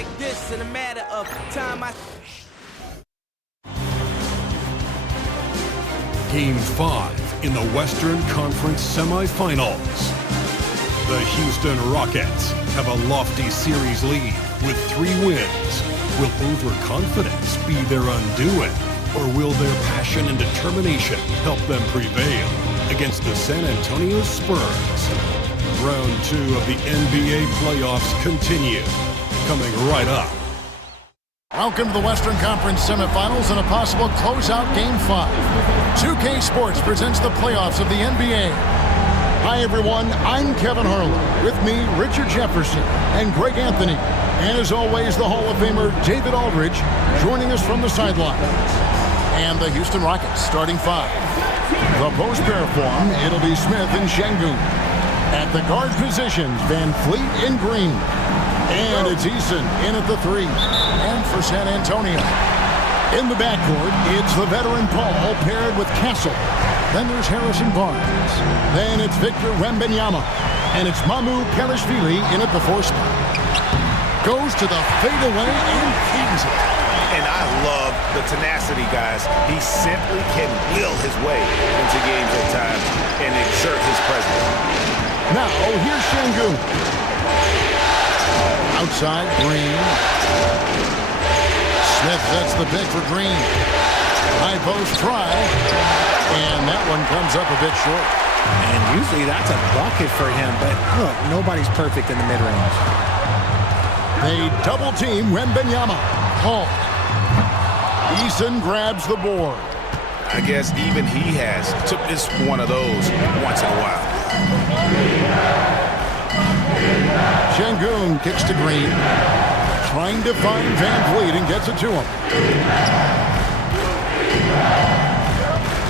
like this in a matter of time. Game 5 in the Western Conference semifinals. The Houston Rockets have a lofty series lead with 3 wins. Will overconfidence be their undoing, or will their passion and determination help them prevail against the San Antonio Spurs? Round 2 of the NBA playoffs continue, coming right up. Welcome to the Western Conference semifinals and a possible closeout Game 5. 2K Sports presents the playoffs of the NBA. Hi, everyone. I'm Kevin Harlan. With me, Richard Jefferson and Greg Anthony. And as always, the Hall of Famer David Aldridge joining us from the sideline. And the Houston Rockets starting 5. The post pair form, it'll be Smith and Şengün. At the guard positions, Van Fleet in green. And it's Eason in at the 3. And for San Antonio. In the backcourt, it's the veteran Paul paired with Castle. Then there's Harrison Barnes. Then it's Victor Wembanyama. And it's Mamu Kelishvili in at the 4 spot. Goes to the fadeaway and keys it. And I love the tenacity, guys. He simply can will his way into games at times and exert his presence. Now, here's Şengün. Outside, Green. Smith sets the pick for Green. High post try. And that one comes up a bit short. And usually that's a bucket for him, but look, nobody's perfect in the mid-range. They double team Wembanyama. Paul. Eason grabs the board. I guess even he has took this one of those once in a while. Şengün kicks to Green. Trying to find Van Vliet and gets it to him.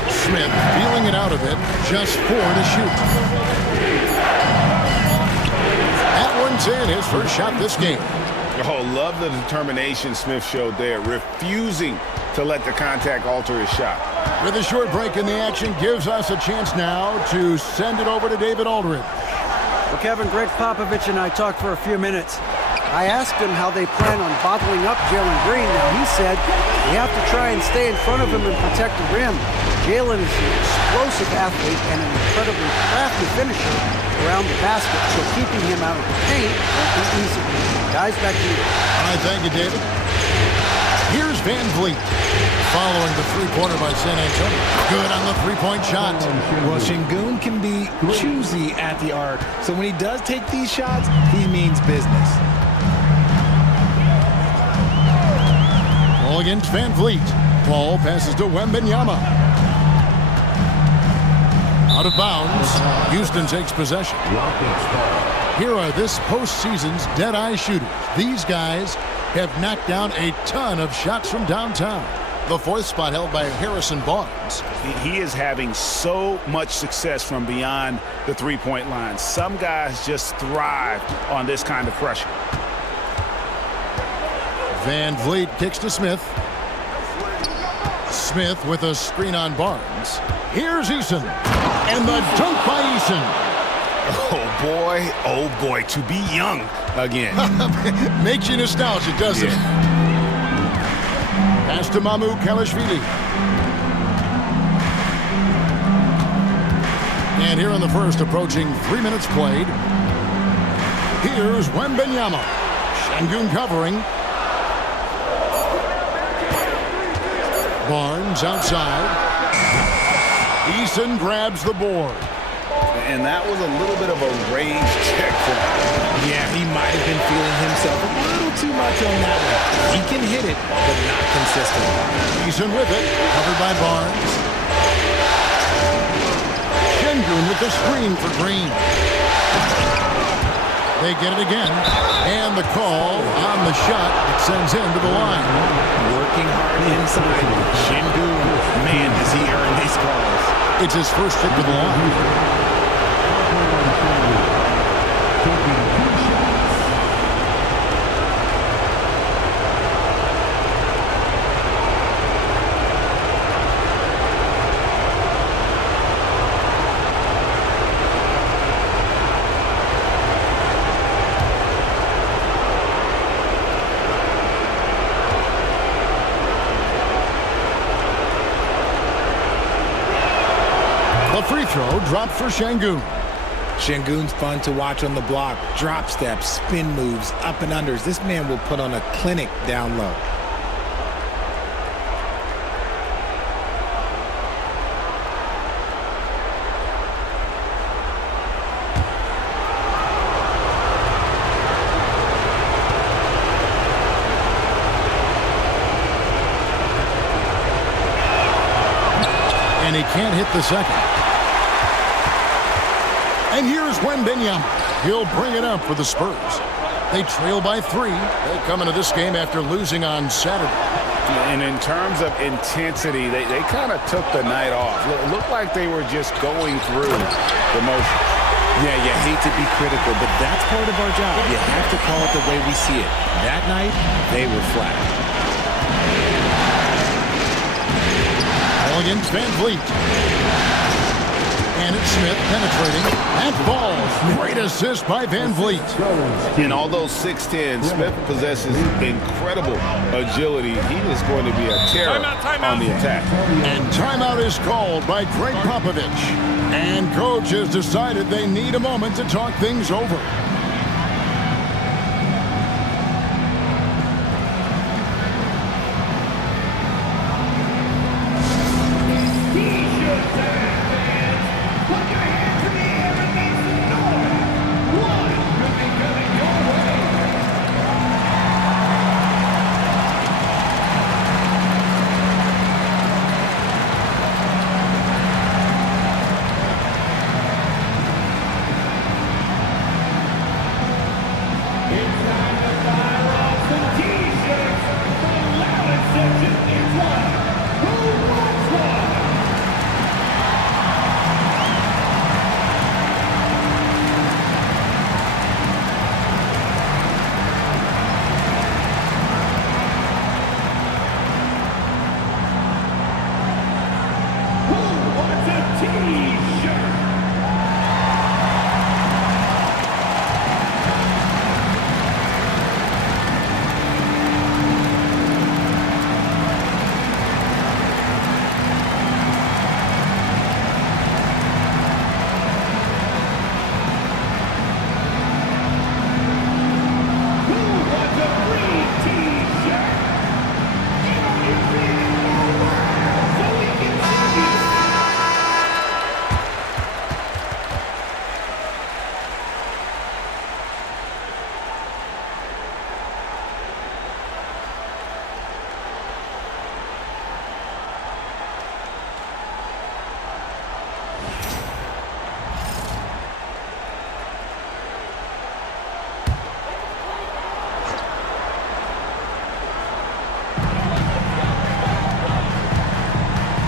Smith feeling it out a bit. Just 4 to shoot. That one's in, his first shot this game. Oh, love the determination Smith showed there, refusing to let the contact alter his shot. With a short break in the action, gives us a chance now to send it over to David Aldridge. Well, Kevin, Greg Popovich and I talked for a few minutes. I asked him how they plan on bottling up Jalen Green. Now, he said we have to try and stay in front of him and protect the rim. Jalen is an explosive athlete and an incredibly crafty finisher around the basket, so keeping him out of the paint won't be easy. Guys, back to you. All right, thank you, David. Here's Van Vliet. Following the three-pointer by San Antonio. Good on the three-point shot. Well, Şengün can be choosy at the arc, so when he does take these shots, he means business. Ball against Van Vliet. Ball passes to Wembanyama. Out of bounds. Houston takes possession. Here are this postseason's dead-eye shooters. These guys have knocked down a ton of shots from downtown. The 4th spot held by Harrison Barnes. He is having so much success from beyond the three-point line. Some guys just thrive on this kind of pressure. Van Vliet kicks to Smith. Smith with a screen on Barnes. Here's Eason. And the dunk by Eason. Oh boy, to be young again. Makes you nostalgic, doesn't it? Pass to Mamu Kelishvili. And here in the first, approaching 3 minutes played. Here's Wembanyama. Şengün covering. Barnes outside. Eason grabs the board. And that was a little bit of a range check for him. Yeah, he might have been feeling himself a little too much on that one. He can hit it, but not consistent. Eason with it, covered by Barnes. Şengün with the screen for Green. They get it again, and the call on the shot it sends him to the line. Working hard inside. Şengün, man, does he earn these calls. It's his first trip to the line. throw dropped for Şengün. Şengün's fun to watch on the block. Drop steps, spin moves, up and unders. This man will put on a clinic down low. And he can't hit the second. And here's Wembanyama. He'll bring it up for the Spurs. They trail by 3. They come into this game after losing on Saturday. And in terms of intensity, they kind of took the night off. It looked like they were just going through the motions. Yeah, you hate to be critical, but that's part of our job. You have to call it the way we see it. That night, they were flat. Ball against Van Vliet. And it's Smith penetrating. That ball. Great assist by Van Vliet. And although 6'10", Smith possesses incredible agility. He is going to be a terror on the attack. And timeout is called by Greg Popovich. And coach has decided they need a moment to talk things over.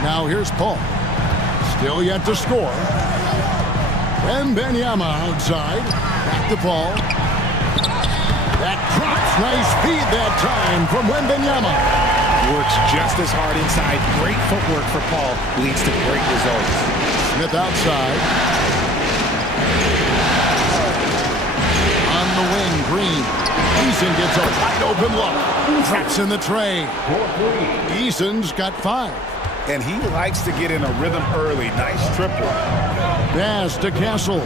Now here's Paul. Still yet to score. Wembanyama outside. Back to Paul. That drops. Nice feed that time from Wembanyama. Works just as hard inside. Great footwork for Paul. Leads to great results. Smith outside. On the wing, Green. Eason gets a wide open look. Traps in the tray. Eason's got 5. And he likes to get in a rhythm early. Nice triple. Pass to Castle.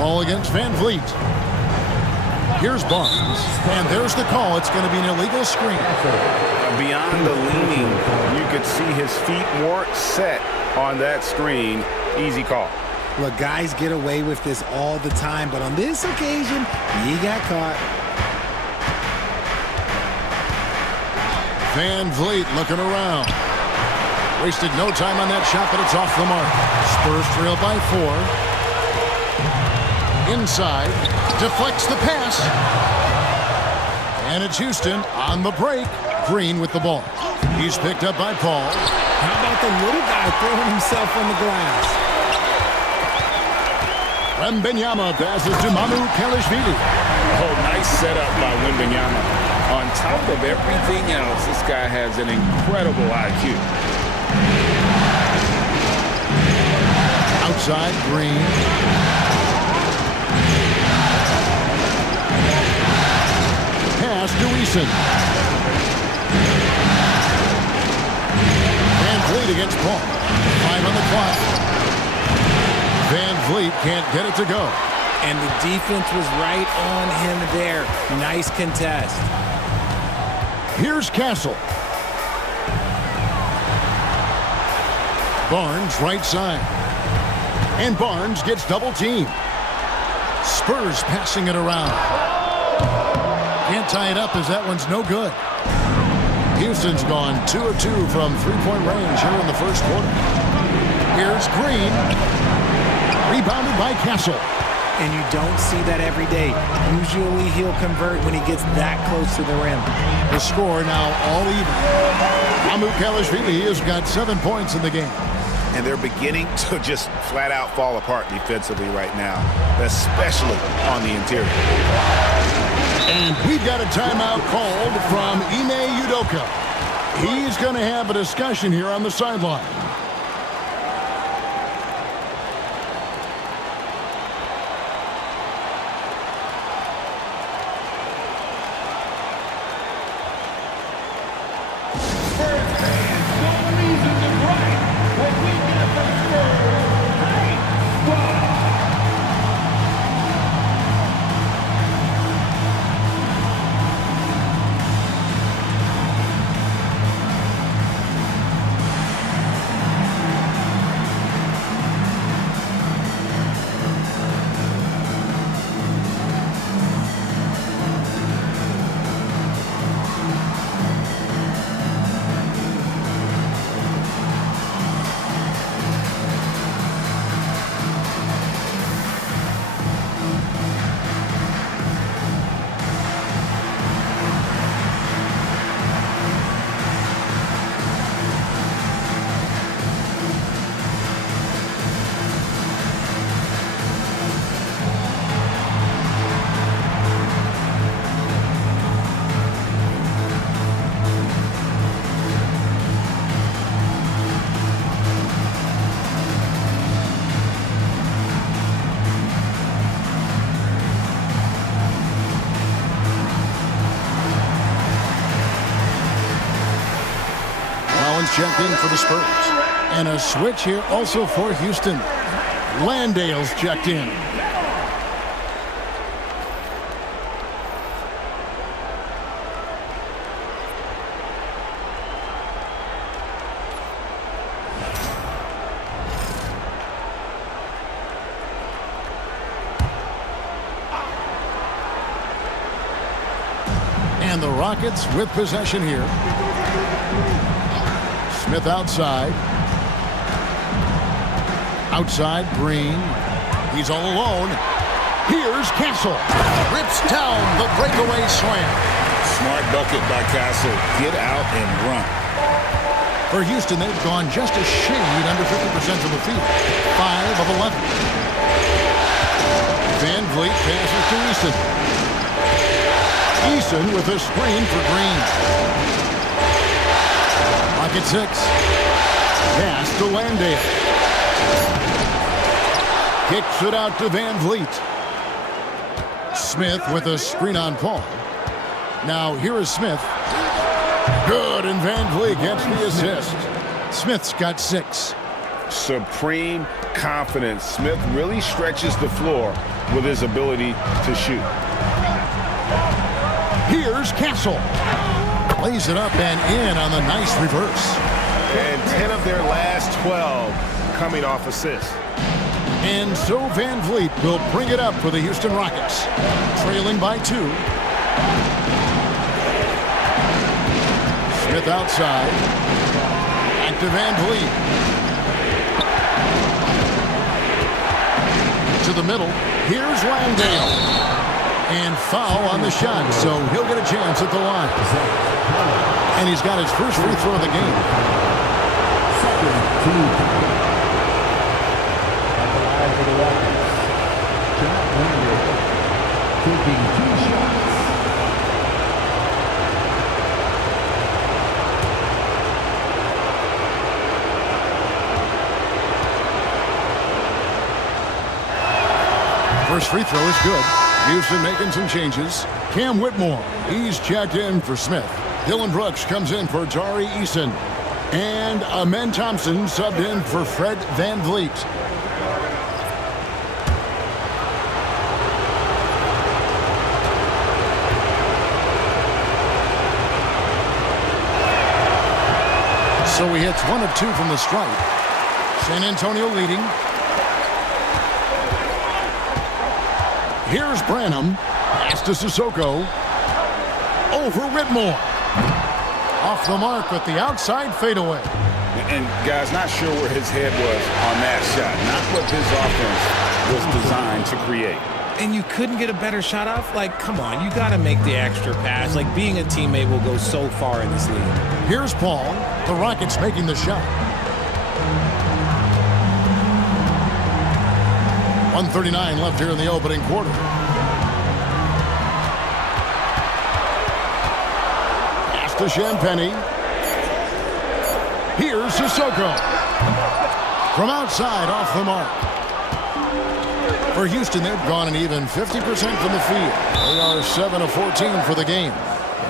Ball against Van Vliet. Here's Barnes. And there's the call. It's going to be an illegal screen. Beyond the leaning, you could see his feet weren't set on that screen. Easy call. Look, guys get away with this all the time, but on this occasion, he got caught. Van Vliet looking around. Wasted no time on that shot, but it's off the mark. Spurs trail by 4. Inside. Deflects the pass. And it's Houston on the break. Green with the ball. He's picked up by Paul. How about the little guy throwing himself on the glass? Wembanyama passes to Mamu Kelishvili. Oh, nice setup by Wembanyama. On top of everything else, this guy has an incredible IQ. Outside, Green. Pass to Eason. Van Vliet against Paul. 5 on the clock. Van Vliet can't get it to go. And the defense was right on him there. Nice contest. Here's Castle. Barnes right side. And Barnes gets double teamed. Spurs passing it around. Can't tie it up as that one's no good. Houston's gone 2 of 2 from three-point range here in the first quarter. Here's Green. Rebounded by Castle. And you don't see that every day. Usually he'll convert when he gets that close to the rim. The score now all even. Amukelashvili has got 7 points in the game. And they're beginning to just flat out fall apart defensively right now, especially on the interior. And we've got a timeout called from Ime Udoka. He's going to have a discussion here on the sideline. Checked in for the Spurs. And a switch here also for Houston. Landale's checked in. And the Rockets with possession here. Smith outside. Outside, Green. He's all alone. Here's Castle. Rips down the breakaway slam. Smart bucket by Castle. Get out and run. For Houston, they've gone just a shade under 50% from the field. 5 of 11. Van Vliet passes to Eason. Eason with a screen for Green. Pocket 6. Pass to Landale. Kicks it out to Van Vliet. Smith with a screen on Paul. Now here is Smith. Good, and Van Vliet gets the assist. Smith's got 6. Supreme confidence. Smith really stretches the floor with his ability to shoot. Here's Castle. Plays it up and in on the nice reverse. And 10 of their last 12 coming off assists. And so Van Vliet will bring it up for the Houston Rockets. Trailing by 2. Smith outside. Back to Van Vliet. To the middle. Here's Landale. And foul on the shot, so he'll get a chance at the line. And he's got his first free throw of the game. Second team. At the line for the Rockets, Jack Landale taking 2 shots. First free throw is good. Houston making some changes. Cam Whitmore, he's checked in for Smith. Dylan Brooks comes in for Tari Eason. And Amen Thompson subbed in for Fred VanVleet. So he hits 1 of 2 from the stripe. San Antonio leading. Here's Branham. Pass to Sissoko. Over Whitmore. Off the mark with the outside fadeaway. And guys, not sure where his head was on that shot. Not what his offense was designed to create. And you couldn't get a better shot off? Like, come on, you got to make the extra pass. Like, being a teammate will go so far in this league. Here's Paul. The Rockets making the shot. 1:39 left here in the opening quarter. Pass to Champagnie. Here's Sissoko. From outside, off the mark. For Houston, they've gone an even 50% from the field. They are 7 of 14 for the game.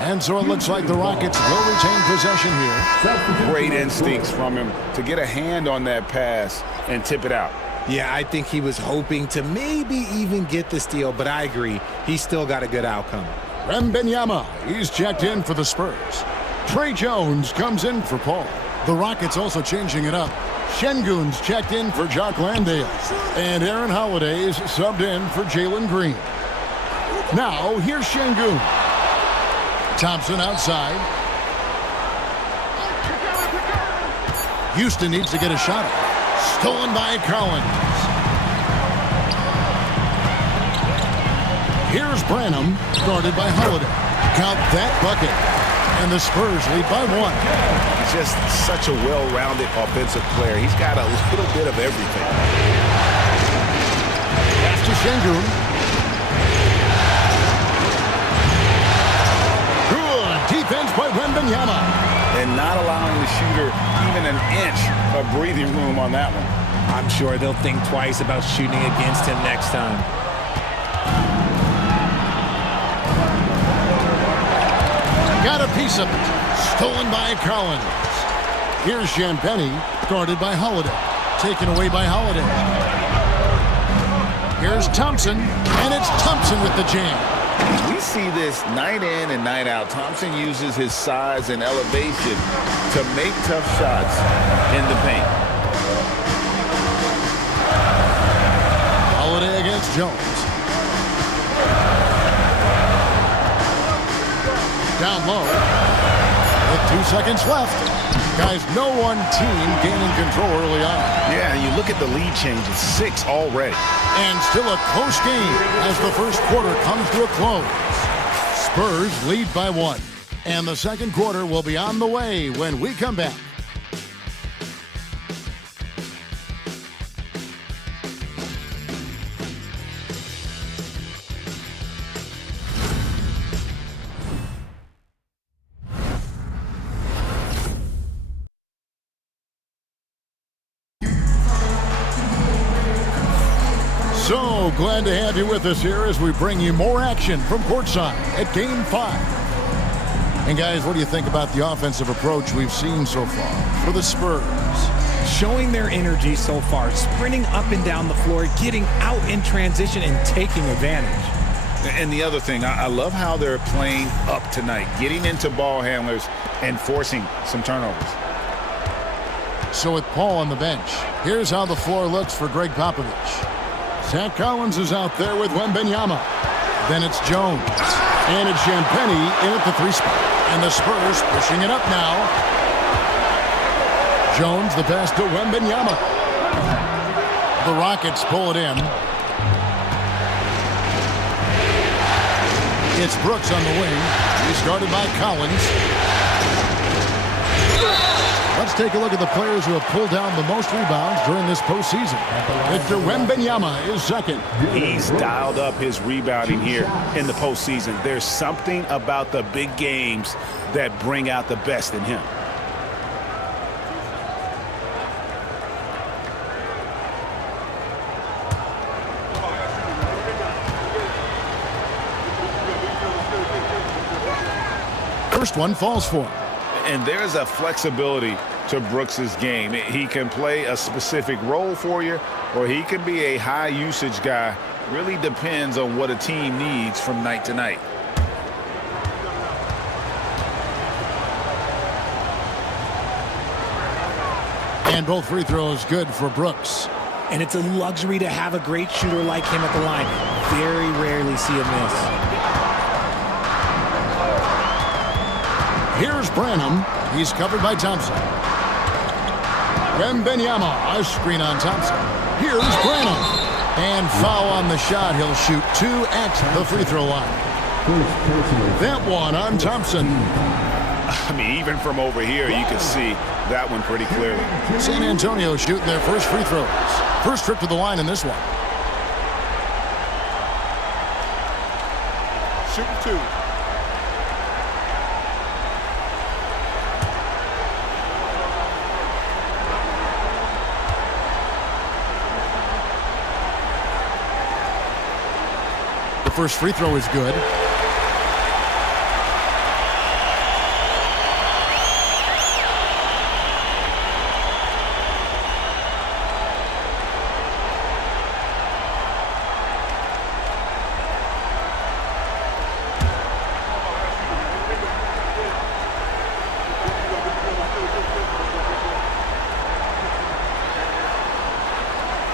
And so it looks like the Rockets will retain possession here. Great instincts from him to get a hand on that pass and tip it out. Yeah, I think he was hoping to maybe even get the steal, but I agree. He still got a good outcome. Wembanyama, he's checked in for the Spurs. Trey Jones comes in for Paul. The Rockets also changing it up. Şengün's checked in for Jock Landale. And Aaron Holiday's subbed in for Jalen Green. Now, here's Şengün. Thompson outside. Houston needs to get a shot. Stolen by Collins. Here's Branham, guarded by Holiday. Count that bucket. And the Spurs lead by 1. Just such a well-rounded offensive player. He's got a little bit of everything. Pass to Şengün. Good defense by Wembanyama. And not allowing the shooter even an inch of breathing room on that one. I'm sure they'll think twice about shooting against him next time. Got a piece of it. Stolen by Collins. Here's Champagnie, guarded by Holiday. Taken away by Holiday. Here's Thompson, and it's Thompson with the jam. We see this night in and night out. Thompson uses his size and elevation to make tough shots in the paint. Holiday against Jones. Down low. With 2 seconds left. Guys, no one team gaining control early on. Yeah, you look at the lead changes, 6 already. And still a close game as the first quarter comes to a close. Spurs lead by 1. And the second quarter will be on the way when we come back. So glad to have you with us here as we bring you more action from courtside at Game 5. And guys, what do you think about the offensive approach we've seen so far for the Spurs? Showing their energy so far, sprinting up and down the floor, getting out in transition and taking advantage. And the other thing, I love how they're playing up tonight, getting into ball handlers and forcing some turnovers. So with Paul on the bench, here's how the floor looks for Greg Popovich. Zach Collins is out there with Wembanyama. Then it's Jones. And it's Champagnie in at the 3 spot. And the Spurs pushing it up now. Jones, the pass to Wembanyama. The Rockets pull it in. It's Brooks on the wing. He's guarded by Collins. Let's take a look at the players who have pulled down the most rebounds during this postseason. Victor Wembanyama is second. He's dialed up his rebounding here in the postseason. There's something about the big games that bring out the best in him. First one falls for him. And there's a flexibility to Brooks's game. He can play a specific role for you, or he can be a high-usage guy. Really depends on what a team needs from night to night. And both free throws good for Brooks. And it's a luxury to have a great shooter like him at the line. Very rarely see him miss. Here's Branham. He's covered by Thompson. Wembanyama, a screen on Thompson. Here's Branham. And foul on the shot. He'll shoot 2 at the free throw line. That one on Thompson. I mean, even from over here, you can see that one pretty clearly. San Antonio shooting their first free throws. First trip to the line in this one. Shooting 2. The first free throw is good.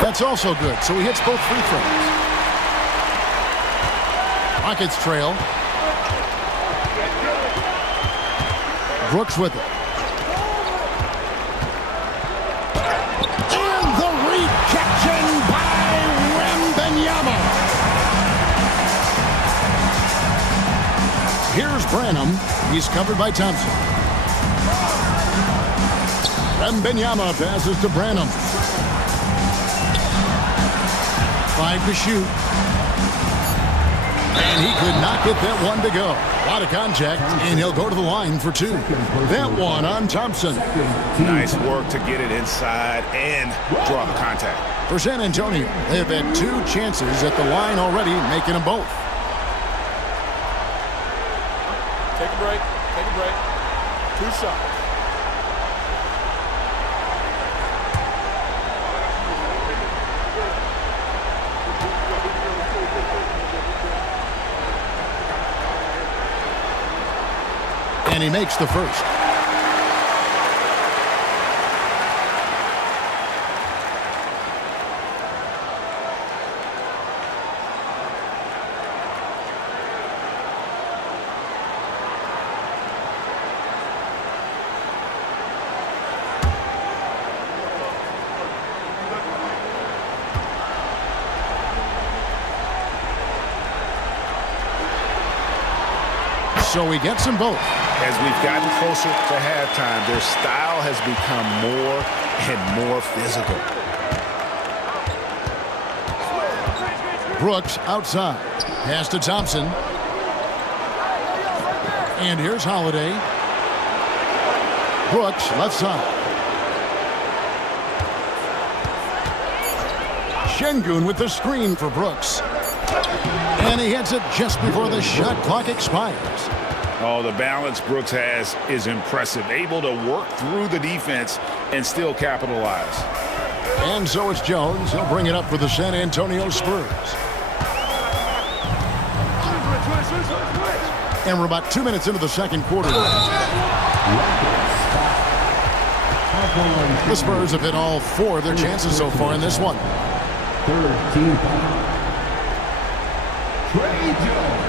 That's also good, so he hits both free throws. Rockets trail. Brooks with it. And the rejection by Wembanyama. Here's Branham. He's covered by Thompson. Wembanyama passes to Branham. 5 to shoot. And he could not get that one to go. A lot of contact, and he'll go to the line for 2. That one on Thompson. Nice work to get it inside and draw the contact. For San Antonio, they have had 2 chances at the line already, making them both. Take a break. Take a break. 2 shots. And he makes the first. So he gets them both. As we've gotten closer to halftime, their style has become more and more physical. Brooks outside. Pass to Thompson. And here's Holiday. Brooks left side. Şengün with the screen for Brooks. And he hits it just before the shot clock expires. Oh, the balance Brooks has is impressive. Able to work through the defense and still capitalize. And so it's Jones. He'll bring it up for the San Antonio Spurs. And we're about 2 minutes into the second quarter. The Spurs have hit all 4 of their chances so far in this one. Third team foul. Trey Jones.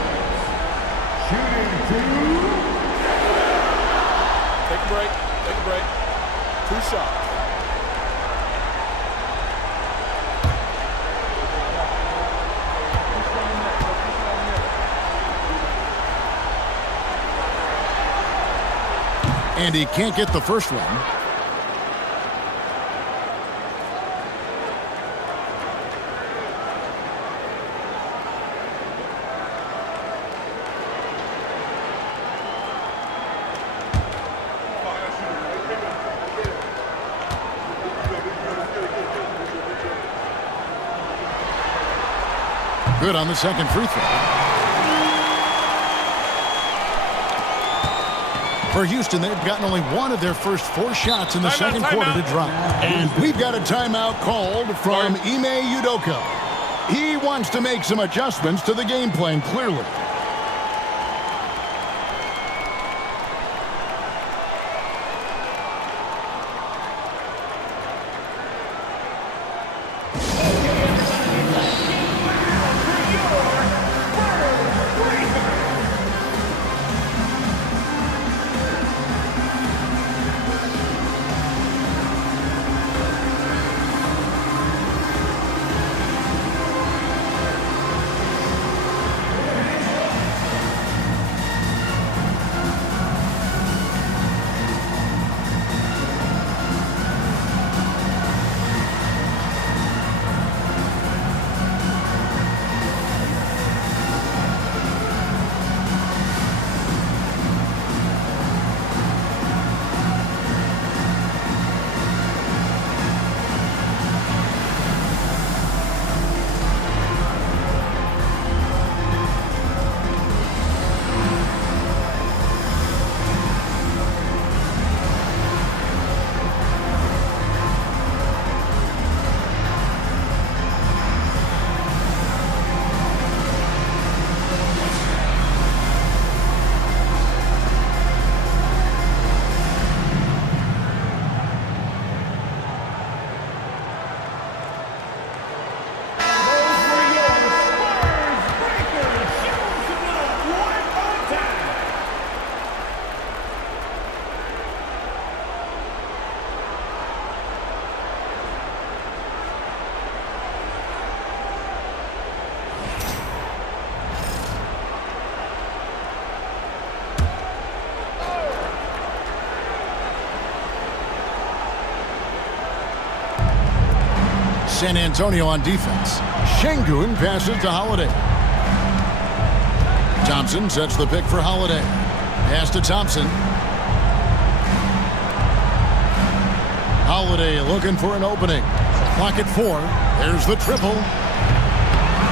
Shooting 2. Take a break. Take a break. 2 shots. And he can't get the first one. Good on the second free throw. For Houston, they've gotten only one of their first 4 shots in the second quarter to drop. And we've got a timeout called from Ime Udoka. He wants to make some adjustments to the game plan, clearly. San Antonio on defense. Şengün passes to Holiday. Thompson sets the pick for Holiday. Pass to Thompson. Holiday looking for an opening. Clock at 4. There's the triple.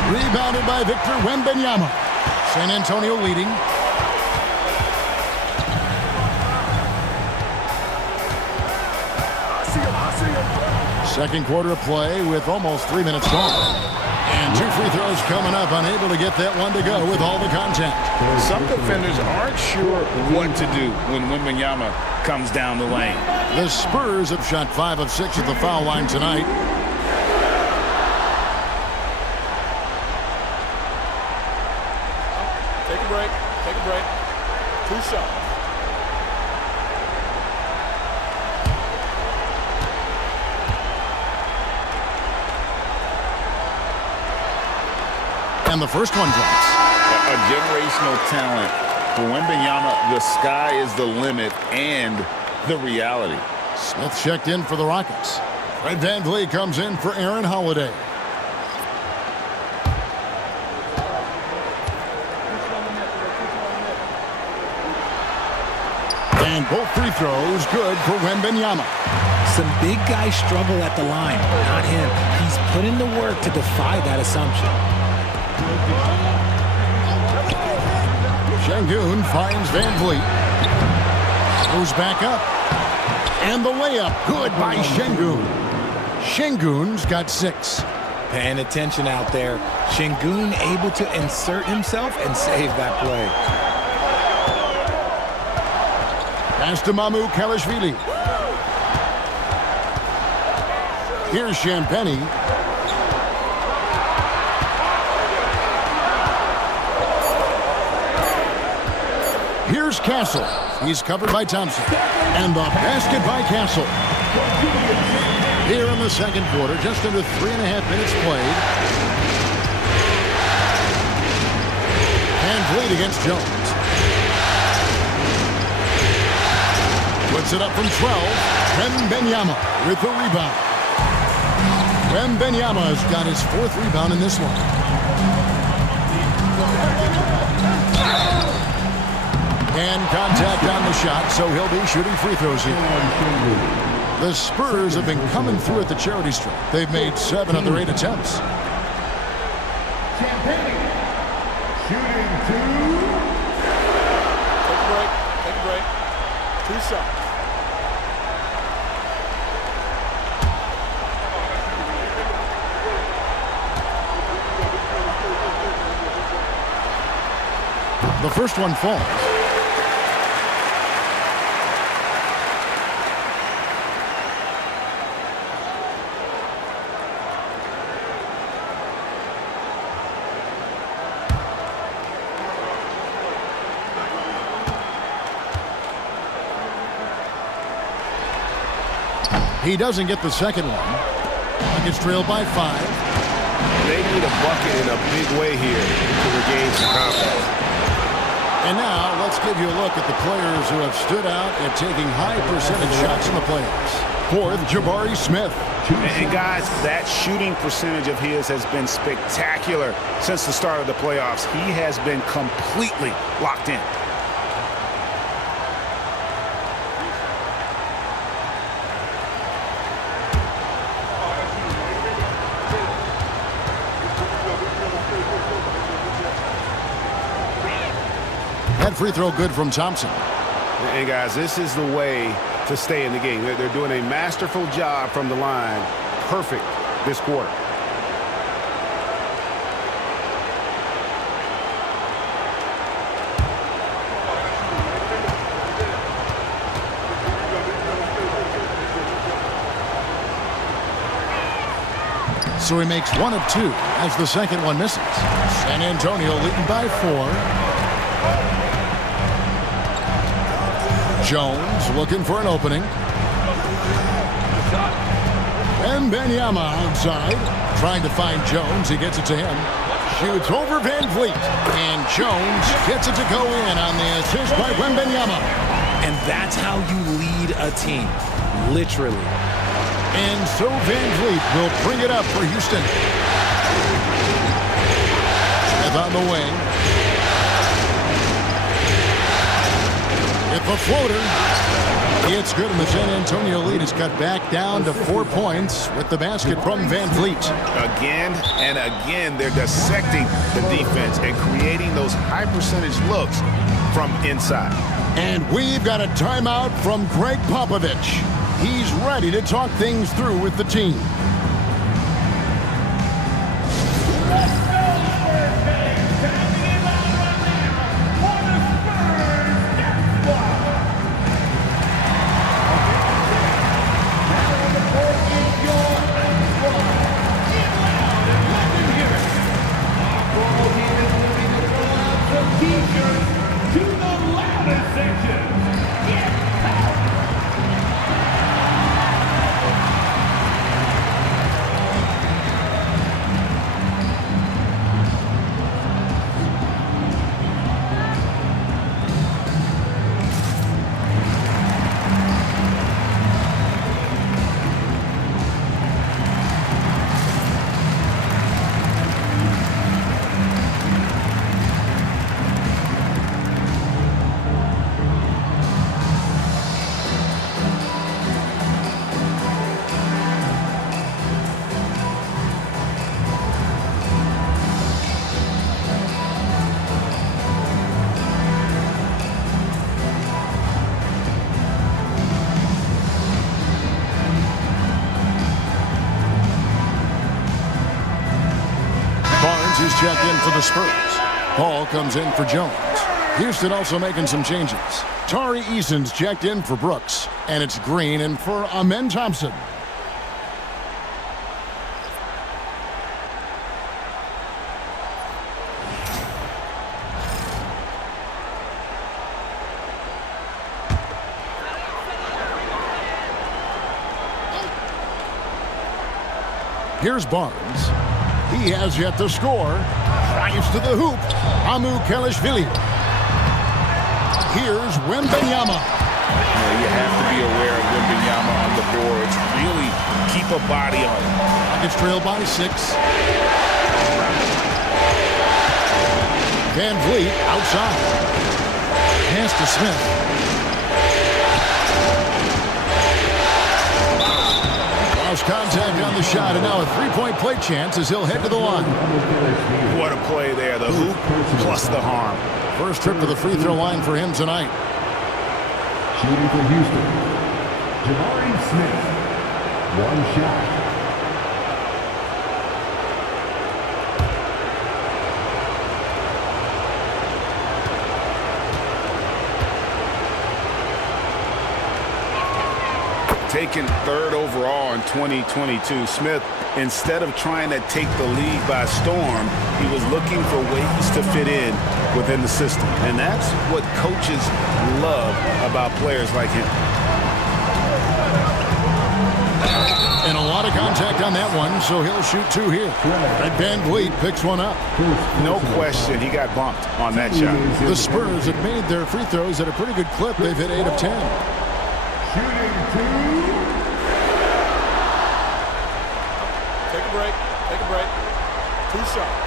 Rebounded by Victor Wembanyama. San Antonio leading. Second quarter of play with almost 3 minutes gone. And 2 free throws coming up, unable to get that one to go with all the contact. Some defenders aren't sure what to do when Wembanyama comes down the lane. The Spurs have shot 5 of 6 at the foul line tonight. Take a break. Take a break. 2 shots. And the first one drops. A generational talent. For Wembanyama, the sky is the limit and the reality. Smith checked in for the Rockets. Fred VanVleet comes in for Aaron Holiday. And both free throws good for Wembanyama. Some big guys struggle at the line, not him. He's put in the work to defy that assumption. Şengün finds VanVleet. Goes back up. And the layup good by Şengün. Şengün's got 6. Paying attention out there. Şengün able to insert himself and save that play. Pass to Mamukelashvili. Here's Champagnie. Here's Castle. He's covered by Thompson. And the basket by Castle. Here in the second quarter, just under 3.5 minutes played. VanVleet against Jones. Puts it up from 12. Wembanyama with the rebound. Wembanyama's got his 4th rebound in this one. And contact on the shot, so he'll be shooting free throws here. The Spurs have been coming through at the charity stripe. They've made 7 of their 8 attempts. Take a break. Take a break. The first one falls. He doesn't get the second one. Nuggets trail by 5. They need a bucket in a big way here to regain some confidence. And now let's give you a look at the players who have stood out at taking high percentage shots in the playoffs. Fourth, Jabari Smith. And guys, that shooting percentage of his has been spectacular since the start of the playoffs. He has been completely locked in. That free throw good from Thompson. And guys, this is the way to stay in the game. They're doing a masterful job from the line. Perfect this quarter. So he makes 1 of 2 as the second one misses. San Antonio leading by 4. Jones looking for an opening. And Benyama outside. Trying to find Jones. He gets it to him. Shoots over Van Vliet. And Jones gets it to go in on the assist by Wembanyama. And that's how you lead a team. Literally. And so Van Vliet will bring it up for Houston. Smith on the wing. With the floater. It's good, and the San Antonio lead is cut back down to 4 points with the basket from Van Vliet. Again and again, they're dissecting the defense and creating those high percentage looks from inside. And we've got a timeout from Greg Popovich. He's ready to talk things through with the team. Is checked in for the Spurs. Paul comes in for Jones. Houston also making some changes. Tari Eason's checked in for Brooks. And it's Green in for Amen Thompson. Here's Barnes. He has yet to score. Drives to the hoop. Amu Kelishvili. Here's Wembanyama. You have to be aware of Wembanyama on the boards. Really keep a body on it. Nuggets trail by 6. Van Vliet outside. Pass to Smith. Lost contact on the shot, and now a three-point play chance as he'll head to the line. What a play there. The hoop plus the harm. First trip to the free throw line for him tonight. Shooting for Houston, Jabari Smith. 1 shot. Taken 3rd overall in 2022, Smith, instead of trying to take the league by storm, he was looking for ways to fit in within the system. And that's what coaches love about players like him. And a lot of contact on that one, so he'll shoot 2 here. And Van Vliet picks one up. No question, he got bumped on that shot. The Spurs have made their free throws at a pretty good clip. They've hit 8 of 10. Shooting 2. Take a break. Take a break. 2 shots.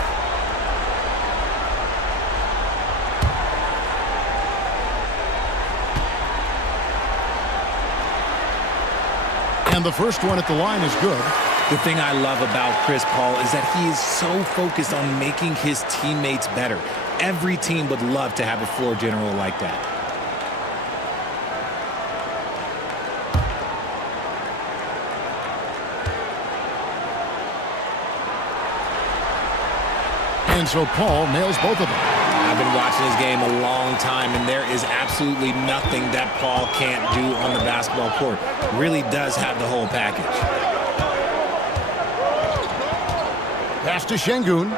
And the first one at the line is good. The thing I love about Chris Paul is that he is so focused on making his teammates better. Every team would love to have a floor general like that. And so Paul nails both of them. I've been watching this game a long time, and there is absolutely nothing that Paul can't do on the basketball court. Really does have the whole package. Pass to Şengün.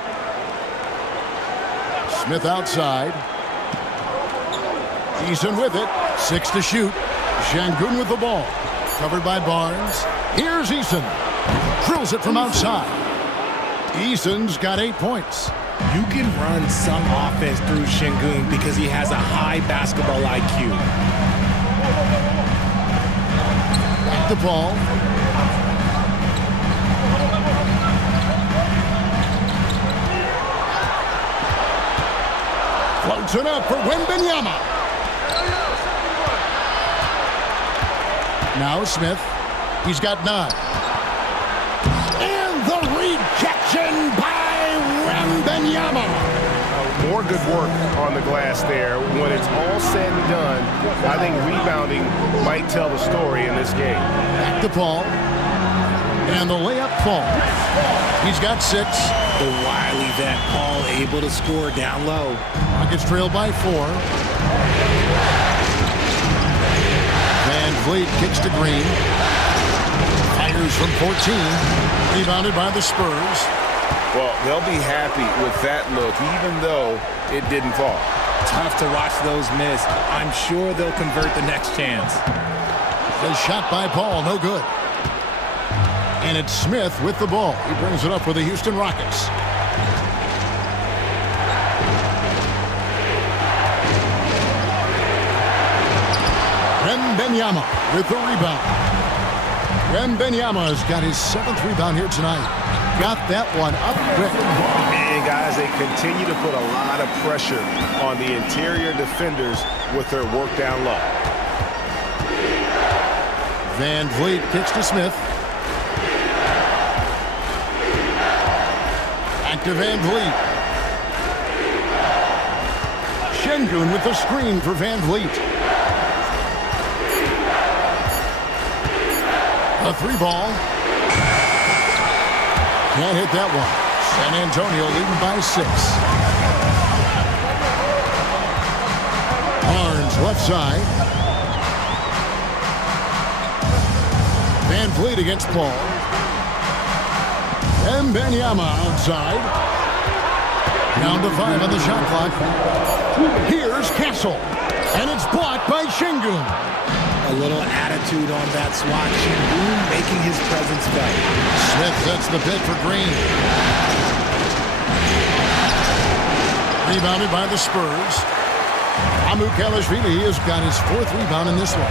Smith outside. Eason with it. 6 to shoot. Şengün with the ball. Covered by Barnes. Here's Eason. Drills it from outside. Eason's got 8 points. You can run some offense through Şengün because he has a high basketball IQ. Back to Paul. Floats it up for Wembanyama. Now Smith. He's got 9. And the rejection by Wembanyama. More good work on the glass there. When it's all said and done, I think rebounding might tell the story in this game. Back to Paul. And the layup falls. He's got 6. The wily vet Paul able to score down low. Rockets trail by 4. Van Vliet kicks to Green. Fires from 14. Rebounded by the Spurs. Well, they'll be happy with that look, even though it didn't fall. Tough to watch those miss. I'm sure they'll convert the next chance. The shot by Paul, no good. And it's Smith with the ball. He brings it up for the Houston Rockets. Wembanyama with the rebound. Wembanyama's got his 7th rebound here tonight. Got that one up quick. And guys, they continue to put a lot of pressure on the interior defenders with their work down low. Van Vliet kicks to Smith. Back to Van Vliet. Şengün with the screen for Van Vliet. A 3-ball. Can't hit that one. San Antonio leading by 6. Barnes left side. Van Vliet against Paul. Wembanyama outside. Down to 5 on the shot clock. Here's Castle. And it's blocked by Şengün. A little attitude on that swat. Şengün making his presence felt. Smith sets the pit for Green. Rebounded by the Spurs. Kelishvili has got his 4th rebound in this one.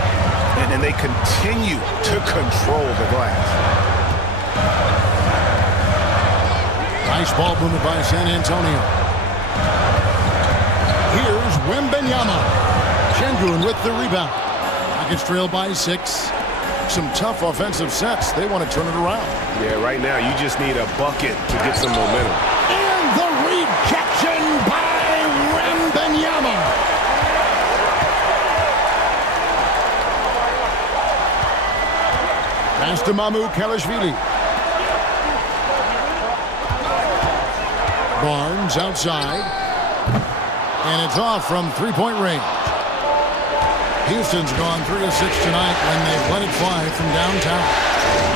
And they continue to control the glass. Nice ball movement by San Antonio. Here's Wembanyama. Şengün with the rebound. Rockets trail by 6. Some tough offensive sets. They want to turn it around. Yeah, right now you just need a bucket to get some momentum. And the rejection by Wembanyama. Pass to Kelishvili. Barnes outside. And it's off from 3-point range. Houston's gone 3 of 6 tonight when they've let it fly from downtown.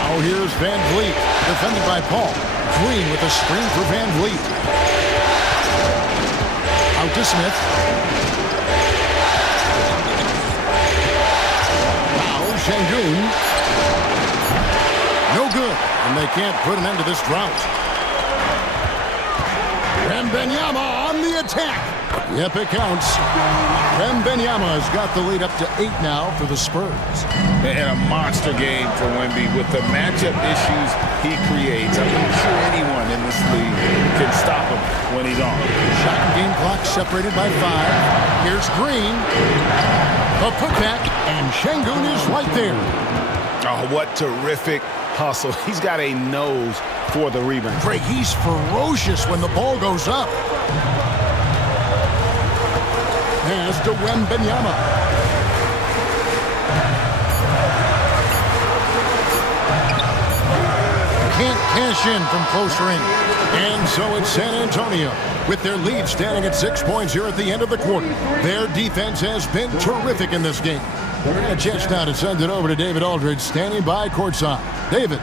Now here's Van Vliet, defended by Paul. Green with a screen for Van Vliet. Out to Smith. Now Şengün. No good, and they can't put an end to this drought. Wembanyama on the attack. Yep, it counts. Wembanyama has got the lead up to 8 now for the Spurs. And a monster game for Wemby with the matchup issues he creates. I'm not sure anyone in this league can stop him when he's on. Shot and game clock separated by 5. Here's Green. The putback, and Şengün is right there. Oh, what terrific hustle. He's got a nose for the rebound. Craig, he's ferocious when the ball goes up. Pass to Wembanyama. Can't cash in from close range. And so it's San Antonio with their lead standing at 6 points here at the end of the quarter. Their defense has been terrific in this game. We're going to chance now to send it over to David Aldridge, standing by courtside. David.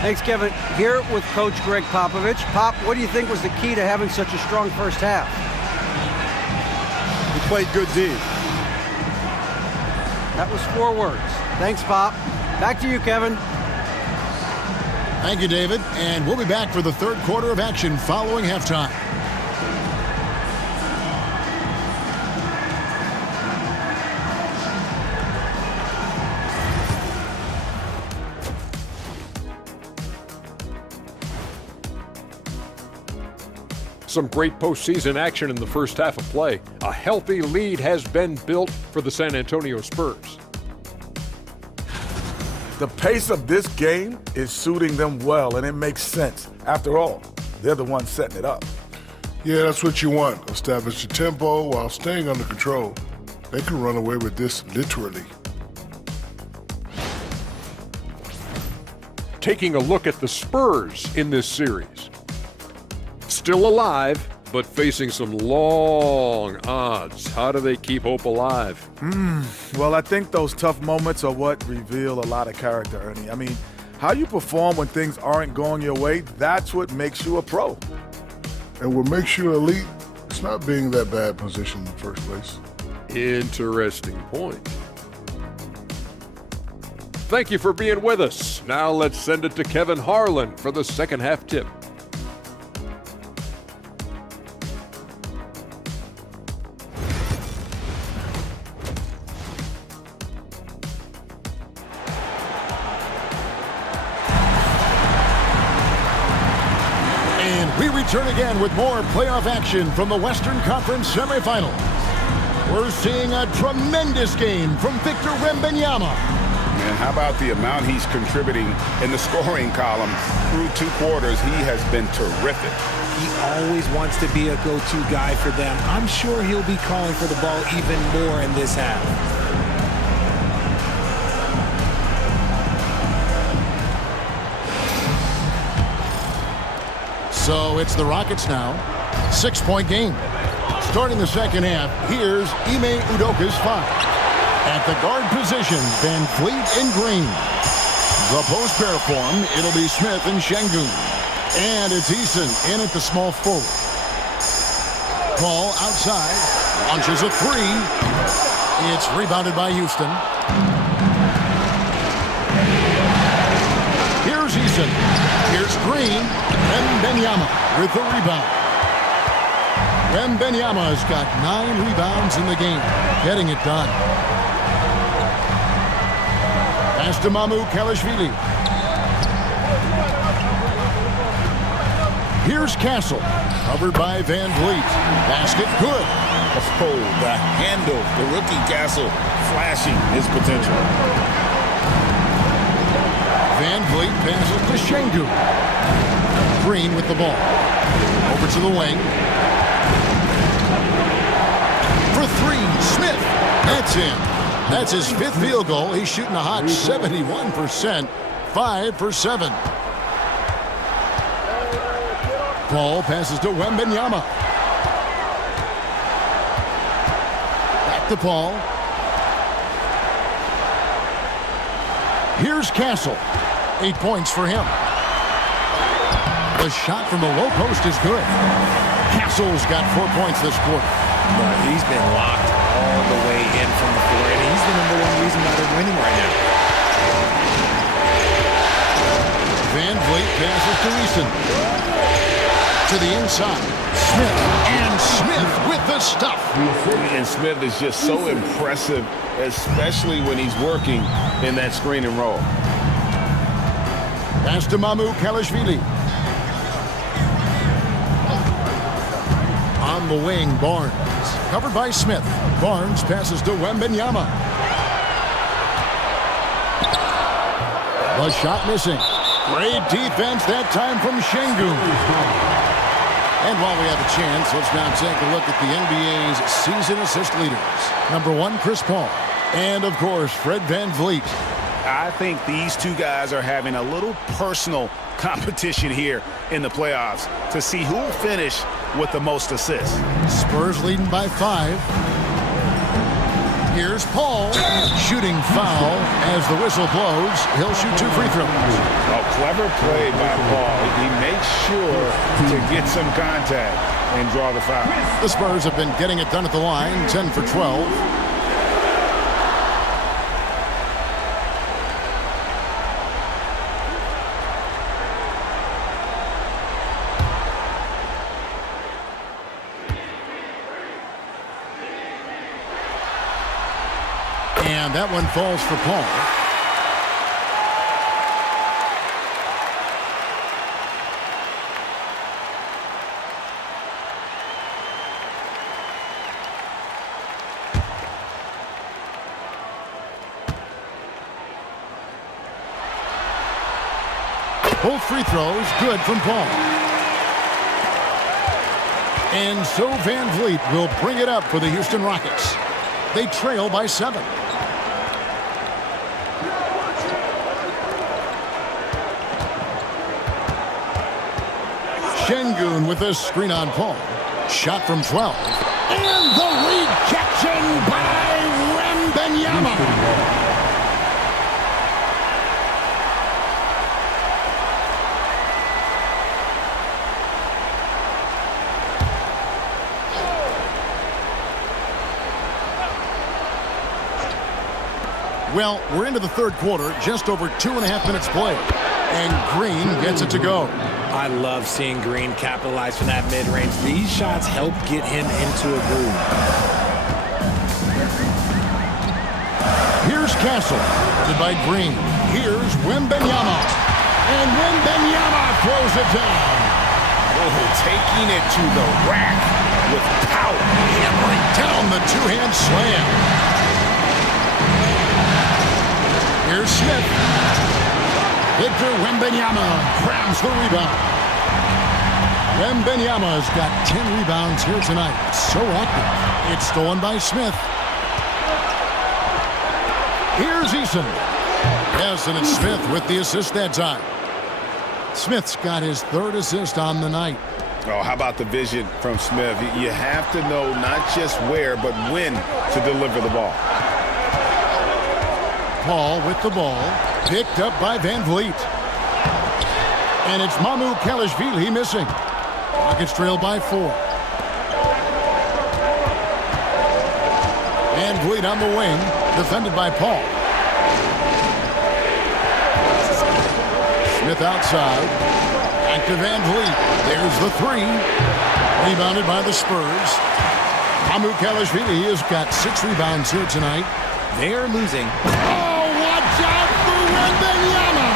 Thanks, Kevin. Here with Coach Greg Popovich. Pop, what do you think was the key to having such a strong first half? He played good D. That was 4 words. Thanks, Pop. Back to you, Kevin. Thank you, David. And we'll be back for the third quarter of action following halftime. Some great postseason action in the first half of play. A healthy lead has been built for the San Antonio Spurs. The pace of this game is suiting them well, and it makes sense. After all, they're the ones setting it up. Yeah, that's what you want. Establish the tempo while staying under control. They can run away with this literally. Taking a look at the Spurs in this series. Still alive, but facing some long odds. How do they keep hope alive? Well, I think those tough moments are what reveal a lot of character, Ernie. I mean, how you perform when things aren't going your way, that's what makes you a pro. And what makes you elite, it's not being that bad position in the first place. Interesting point. Thank you for being with us. Now let's send it to Kevin Harlan for the second half tip. We return again with more playoff action from the Western Conference semifinals. We're seeing a tremendous game from Victor Wembanyama. And how about the amount he's contributing in the scoring column through 2 quarters? He has been terrific. He always wants to be a go-to guy for them. I'm sure he'll be calling for the ball even more in this half. So it's the Rockets now. 6-point game. Starting the second half, here's Ime Udoka's foul. At the guard position, Van Vliet and Green. The post pair form, it'll be Smith and Şengün. And it's Eason in at the small forward. Paul outside, launches a 3. It's rebounded by Houston. Here's Eason. Here's Green. Wembanyama with the rebound. Wembanyama has got 9 rebounds in the game, getting it done. Pass to Mamukelashvili. Here's Castle, covered by Van Vliet. Basket good. Oh, the handle, the rookie Castle flashing his potential. Van Vliet passes to Şengün. Green with the ball. Over to the wing. For 3, Smith. That's in. That's his 5th field goal. He's shooting a hot 71%. 5 for 7. Paul passes to Wembanyama. Back to Paul. Here's Castle. 8 points for him. The shot from the low post is good. Castle's got 4 points this quarter. He's been locked all the way in from the floor, and he's the #1 reason why they're winning right now. Van Vliet passes to Eason. To the inside. Smith. And Smith with the stuff. And Smith is just so impressive, especially when he's working in that screen and roll. Pass to Kalashvili. On the wing, Barnes. Covered by Smith. Barnes passes to Wembanyama. The shot missing. Great defense that time from Şengün. And while we have a chance, let's now take a look at the NBA's season assist leaders. #1, Chris Paul. And, of course, Fred VanVleet. I think these two guys are having a little personal competition here in the playoffs to see who will finish with the most assists. Spurs leading by 5. Here's Paul. Shooting foul as the whistle blows. He'll shoot 2 free throws. A clever play by Paul. He makes sure to get some contact and draw the foul. The Spurs have been getting it done at the line. 10 for 12. And that one falls for Paul. Both free throws good from Paul. And so VanVleet will bring it up for the Houston Rockets. They trail by 7. Şengün with a screen on Paul. Shot from 12. And the rejection by Wembanyama. Well, we're into the third quarter, just over 2.5 minutes played. And Green gets it to go. I love seeing Green capitalize from that mid-range. These shots help get him into a groove. Here's Castle, guarded by Green. Here's Wembanyama. And Wembanyama throws it down. Oh, taking it to the rack with power. Hammering down the two-hand slam. Here's Smith. Victor Wembanyama grabs the rebound. Wembanyama's got 10 rebounds here tonight. So active. It's stolen by Smith. Here's Eason. Yes, and it's Smith with the assist that time. Smith's got his 3rd assist on the night. Oh, how about the vision from Smith? You have to know not just where, but when to deliver the ball. Paul with the ball. Picked up by VanVleet. And it's Kalashvili missing. Rockets trail by 4. VanVleet on the wing. Defended by Paul. Smith outside. Back to VanVleet. There's the 3. Rebounded by the Spurs. Kalashvili has got 6 rebounds here tonight. They're losing. Watch out for Wembanyama!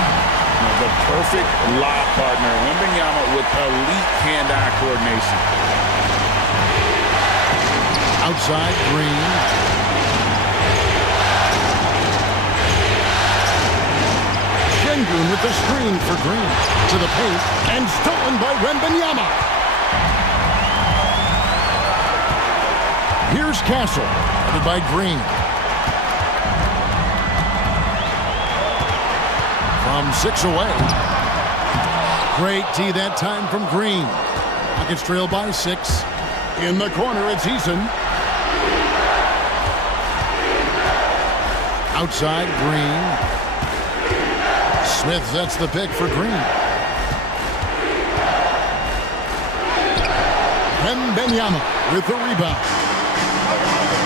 The perfect lob partner. Wembanyama with elite hand-eye coordination. Outside, Green. Şengün with the screen for Green. To the paint, and stolen by Wembanyama. Here's Castle, guarded by Green. From 6 away. Great D that time from Green. Rockets trail by 6. In the corner, it's Eason. Outside, Green. Smith sets the pick for Green. Wembanyama with the rebound.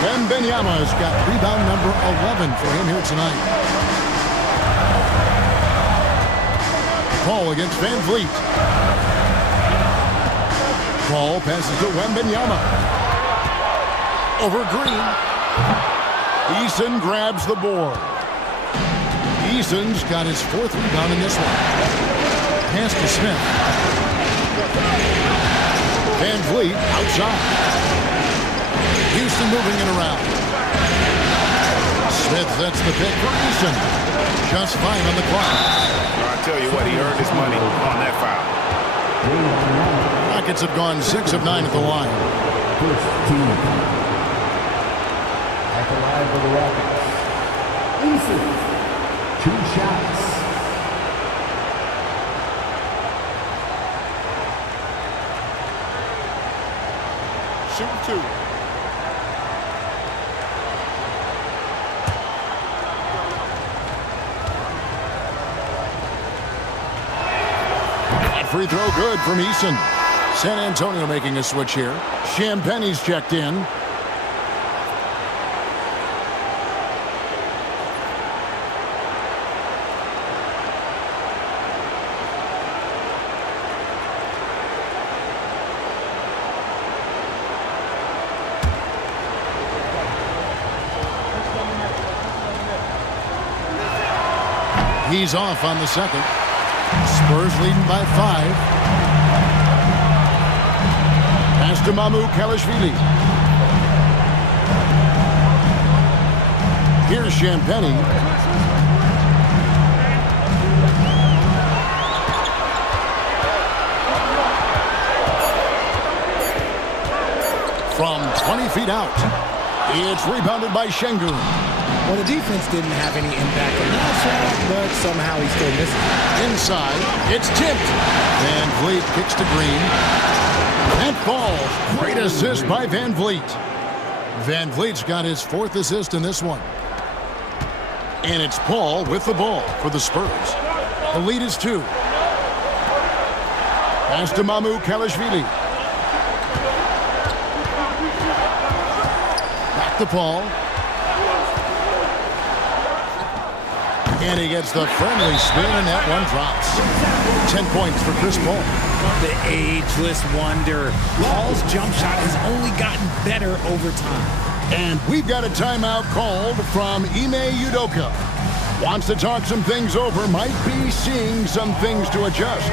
Wembanyama has got rebound number 11 for him here tonight. Paul against Van Vliet. Paul passes to Wembanyama. Over Green. Eason grabs the board. Eason's got his 4th rebound in this one. Pass to Smith. Van Vliet outside. Houston moving it around. Smith sets the pick for Eason. Just 5 on the clock. I tell you what, he earned his money on that foul. Rockets have gone 6 of 9 at the line. First team. At the line for the Rockets. Eason. 2 shots. Shoot 2. That free throw good from Eason. San Antonio making a switch here. Champagne's checked in. He's off on the second. Spurs leading by 5. Pass to Kelishvili. Here's Champagnie. From 20 feet out. It's rebounded by Şengün. Well, the defense didn't have any impact on that shot, but somehow he still missed it. Inside, it's tipped. Van Vliet kicks to Green. That falls. Great assist by Van Vliet. Van Vliet's got his 4th assist in this one. And it's Paul with the ball for the Spurs. The lead is 2. Pass to Kelishvili. Back to Paul. And he gets the friendly spin, and that one drops. 10 points for Chris Paul. The ageless wonder. Paul's jump shot has only gotten better over time. And we've got a timeout called from Ime Udoka. Wants to talk some things over, might be seeing some things to adjust.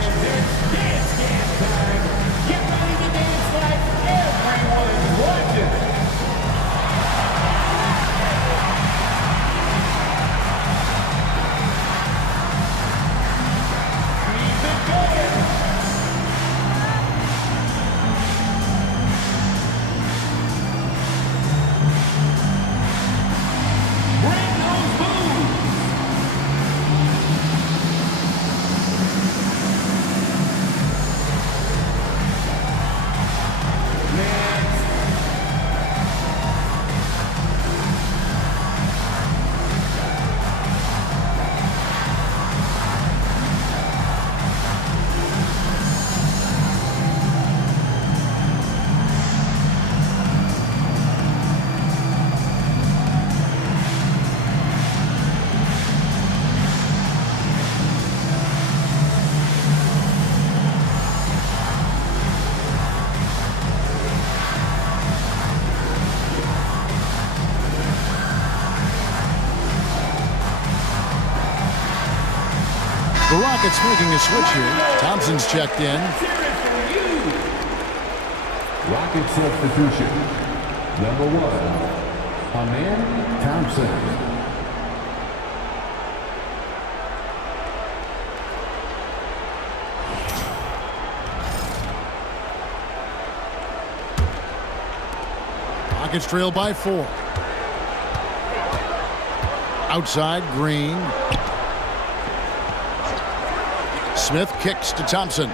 The Rockets making a switch here. Thompson's checked in. Rocket substitution. Number 1, Aman Thompson. Rockets trail by 4. Outside, Green. Smith kicks to Thompson.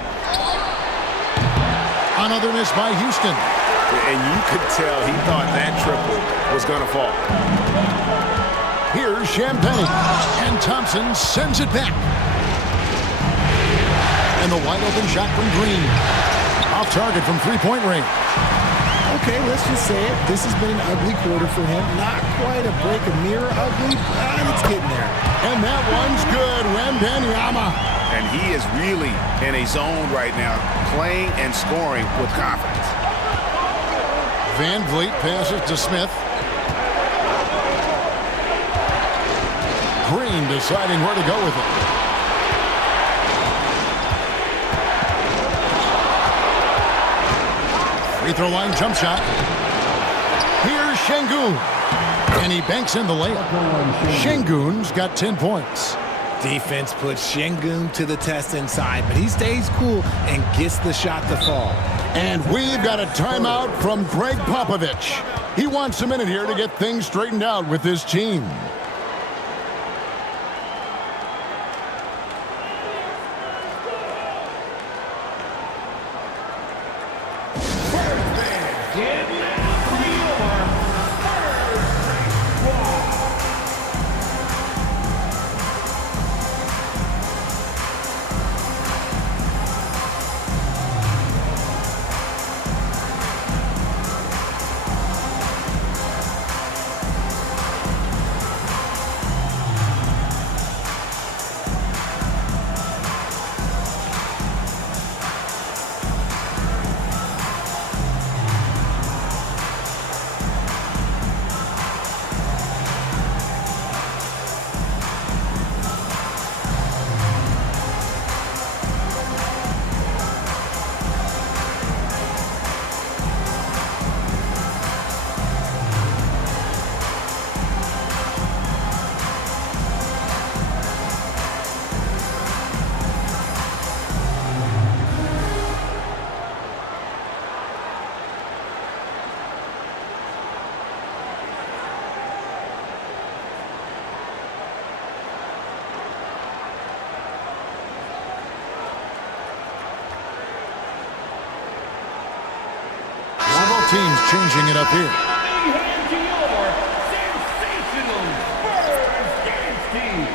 Another miss by Houston. And you could tell he thought that triple was going to fall. Here's Champagnie. And Thompson sends it back. And the wide open shot from Green. Off target from three-point range. Okay, let's just say it. This has been an ugly quarter for him. Not quite a break of mirror ugly, but it's getting there. And that one's good. Wembanyama. And he is really in a zone right now, playing and scoring with confidence. Van Vliet passes to Smith. Green deciding where to go with it. Free throw line jump shot. Here's Şengün. And he banks in the layup. Şengün's got 10 points. Defense puts Şengün to the test inside, but he stays cool and gets the shot to fall. And we've got a timeout from Greg Popovich. He wants a minute here to get things straightened out with his team. Teams changing it up here. Sensational Spurs dance team.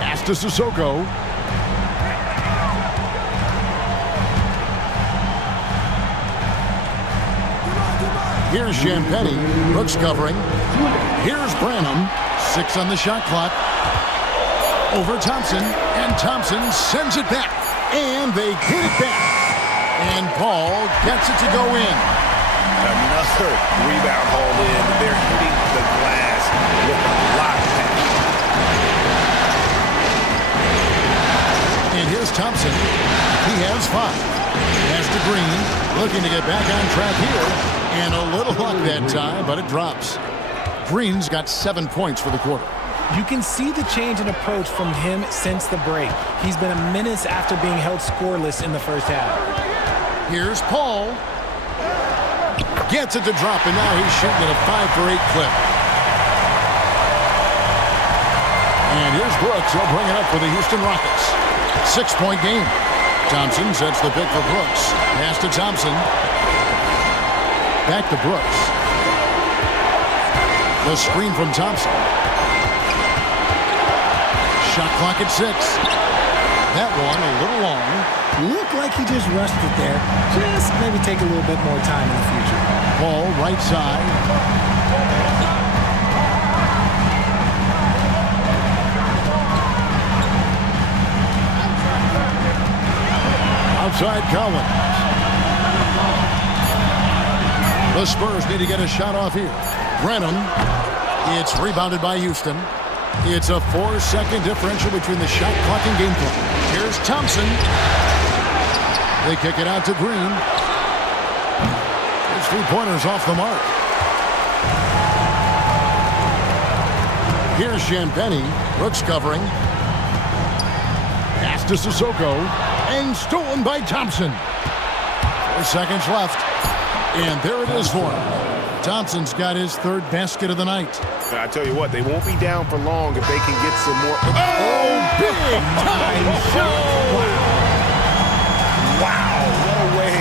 Pass to Sissoko. Here's Champagny. Brooks covering. Here's Branham. 6 on the shot clock. Over Thompson. And Thompson sends it back. And they get it back. And Paul gets it to go in. Another rebound hauled in. They're hitting the glass with a lot of passion. And here's Thompson. He has 5. Pass to Green. Looking to get back on track here. And a little luck that time, but it drops. Green's got 7 points for the quarter. You can see the change in approach from him since the break. He's been a menace after being held scoreless in the first half. Here's Paul. Gets it to drop, and now he's shooting at a 5-for-8 clip. And here's Brooks. He'll bring it up for the Houston Rockets. 6-point game. Thompson sets the pick for Brooks. Pass to Thompson. Back to Brooks. The screen from Thompson. Shot clock at 6. That one a little long. Looked like he just rushed it there. Just maybe take a little bit more time in the future. Ball right side. Outside Collins. The Spurs need to get a shot off here. Branham. It's rebounded by Houston. It's a 4-second differential between the shot clock and game clock. Here's Thompson. They kick it out to Green. His 3-pointers off the mark. Here's Champagny. Brooks covering. Pass to Sissoko. And stolen by Thompson. 4 seconds left. And there it is for him. Thompson's got his third basket of the night. I tell you what, they won't be down for long if they can get some more. Oh, big time shot! Wow, what a way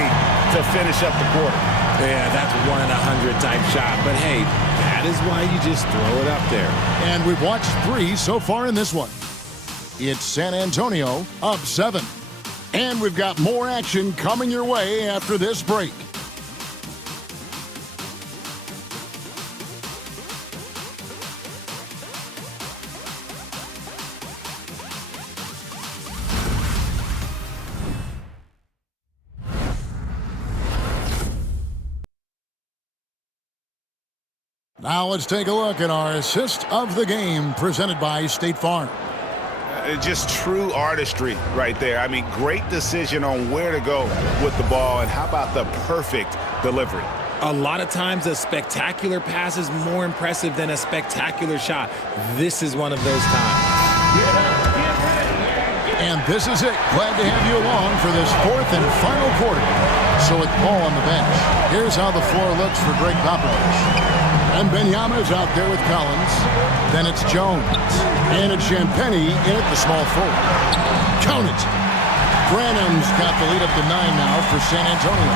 to finish up the quarter. Yeah, that's 1 in 100 type shot. But hey, that is why you just throw it up there. And we've watched 3 so far in this one. It's San Antonio up 7. And we've got more action coming your way after this break. Now let's take a look at our assist of the game presented by State Farm. Just true artistry right there. I mean, great decision on where to go with the ball, and how about the perfect delivery? A lot of times a spectacular pass is more impressive than a spectacular shot. This is one of those times. And this is it. Glad to have you along for this 4th and final quarter. So with Paul on the bench, here's how the floor looks for Greg Popovich. And Benyama's out there with Collins. Then it's Jones. And it's Champagnie in at the small forward. Count it. Branham's got the lead up to 9 now for San Antonio.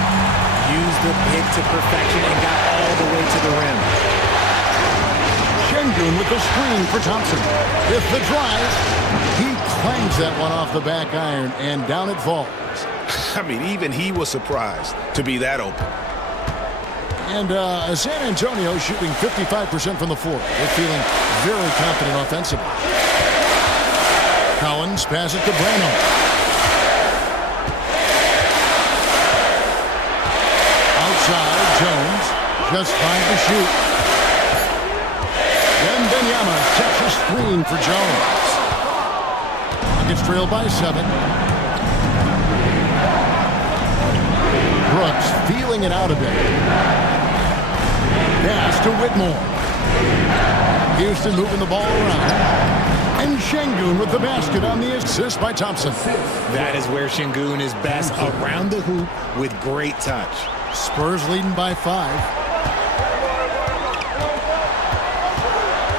Used the pick to perfection and got all the way to the rim. Şengün with the screen for Thompson. With the drive, he clangs that one off the back iron, and down it falls. I mean, even he was surprised to be that open. And San Antonio shooting 55% from the floor. They're feeling very confident offensively. Collins pass it to Branham. Outside, Jones. Just 5 to shoot. Then Benyama sets a screen for Jones. Gets trailed by 7. Brooks feeling it out a bit. Pass to Whitmore. Houston moving the ball around. And Şengün with the basket on the assist by Thompson. That is where Şengün is best, around the hoop with great touch. Spurs leading by 5.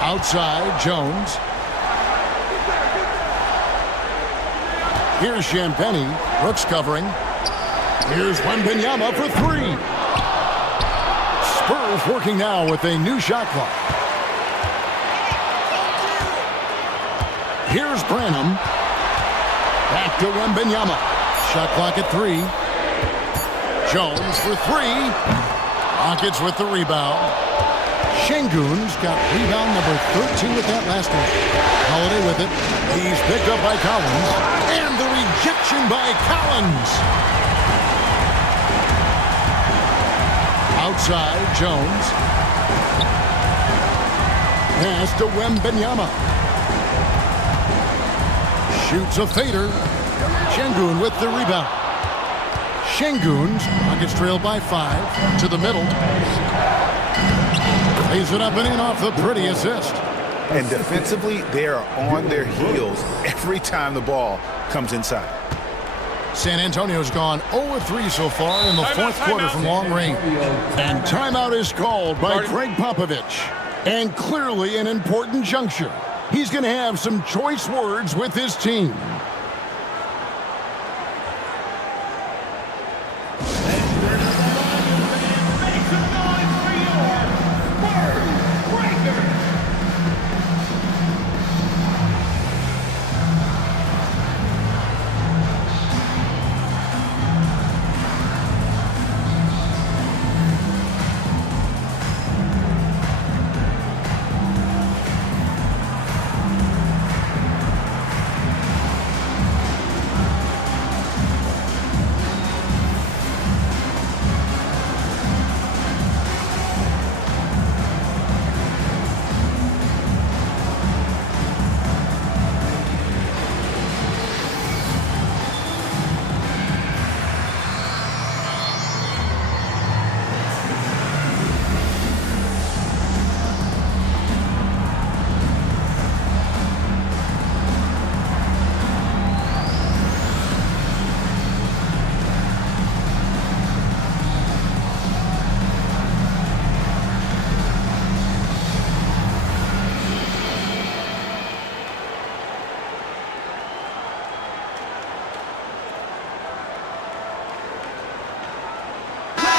Outside, Jones. Here's Champagnie. Brooks covering. Here's Wembanyama for 3. Spurs working now with a new shot clock. Here's Branham. Back to Wembanyama. Shot clock at 3. Jones for 3. Rockets with the rebound. Şengün's got rebound number 13 with that last one. Holiday with it. He's picked up by Collins. And the rejection by Collins. Outside, Jones. Pass to Wembanyama. Shoots a fader. Şengün with the rebound. Şengün's gets trailed by 5 to the middle. Lays it up and in off the pretty assist. And defensively, they are on their heels every time the ball comes inside. San Antonio's gone 0-3 so far in the 4th quarter from long range. And timeout is called by Greg Popovich. And clearly an important juncture. He's going to have some choice words with his team.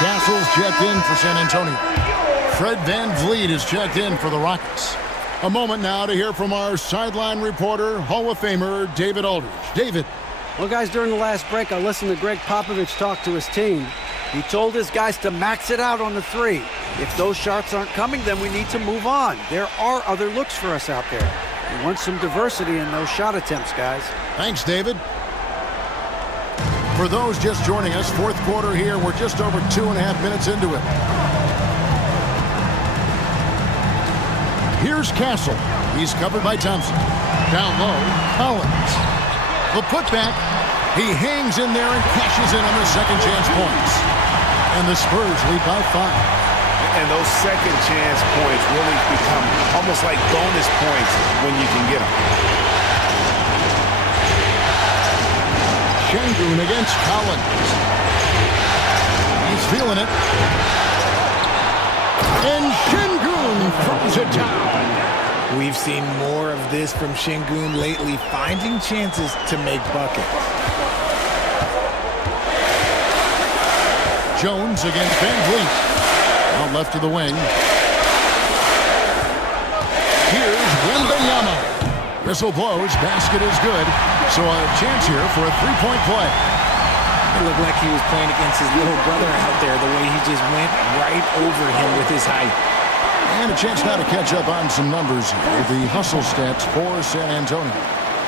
Castle's checked in for San Antonio. Fred VanVleet is checked in for the Rockets. A moment now to hear from our sideline reporter, Hall of Famer David Aldridge. David. Well, guys, during the last break, I listened to Greg Popovich talk to his team. He told his guys to max it out on the three. If those shots aren't coming, then we need to move on. There are other looks for us out there. We want some diversity in those shot attempts, guys. Thanks, David. For those just joining us, fourth quarter here. We're just over 2.5 minutes into it. Here's Castle. He's covered by Thompson. Down low, Collins. The putback. He hangs in there and cashes in on the second chance points. And the Spurs lead by 5. And those second chance points really become almost like bonus points when you can get them. Şengün against Collins. He's feeling it. And Şengün throws it down. We've seen more of this from Şengün lately, finding chances to make buckets. Jones against VanVleet. Out left to the wing. Here's Wembanyama. Whistle blows. Basket is good. So a chance here for a three-point play. It looked like he was playing against his little brother out there, the way he just went right over him with his height. And a chance now to catch up on some numbers here. The hustle stats for San Antonio.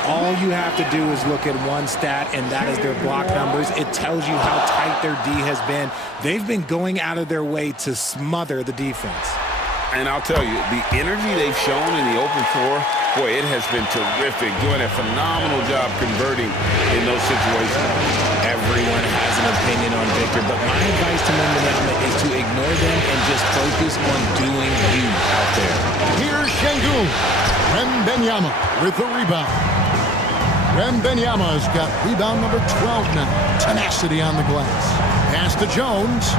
All you have to do is look at one stat, and that is their block numbers. It tells you how tight their D has been. They've been going out of their way to smother the defense. And I'll tell you, the energy they've shown in the open floor, boy, it has been terrific. Doing a phenomenal job converting in those situations. Everyone has an opinion on Victor, but my advice to Wembanyama is to ignore them and just focus on doing you out there. Here's Şengün. Wembanyama with the rebound. Wembanyama's got rebound number 12 now. Tenacity on the glass. Pass to Jones.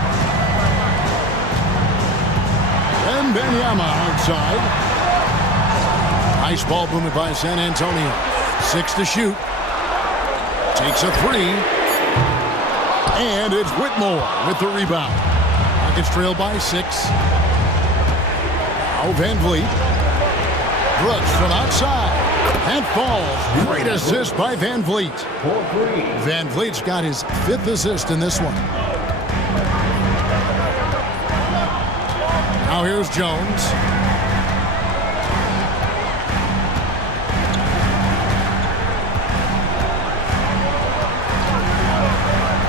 Wembanyama outside. Nice ball movement by San Antonio. 6 to shoot. Takes a 3. And it's Whitmore with the rebound. Rockets trail by 6. Now VanVleet. Brooks from outside. And falls. Great assist by VanVleet. VanVleet's got his 5th assist in this one. Now here's Jones.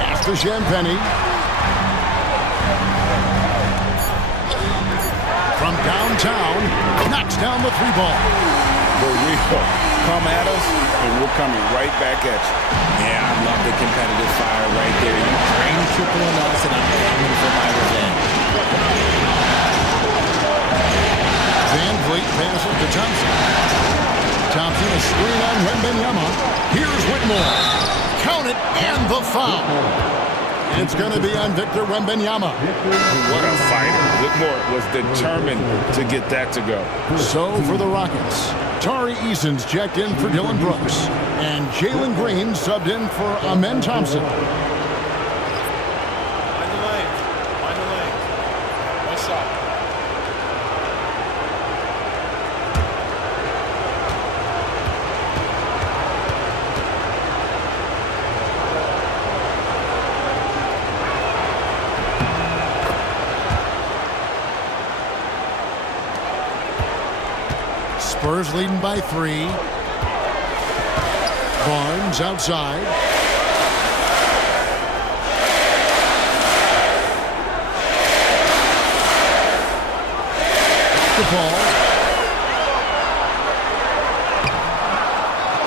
After Champagny. From downtown, knocks down the 3-ball. But we come at us, and we're coming right back at you. Yeah, I love the competitive fire right there. You drain triple on us, and I'm coming for my revenge. VanVleet passes to Thompson. Thompson, a screen on Wembanyama. Here's Whitmore. Count it, and the foul. It's going to be on Victor Wembanyama. What a fighter. Whitmore was determined to get that to go. So for the Rockets, Tari Eason's checked in for Dylan Brooks. And Jalen Green subbed in for Amen Thompson. Find the lanes. Find the lanes. One shot. Spurs leading by 3. Barnes outside. The ball.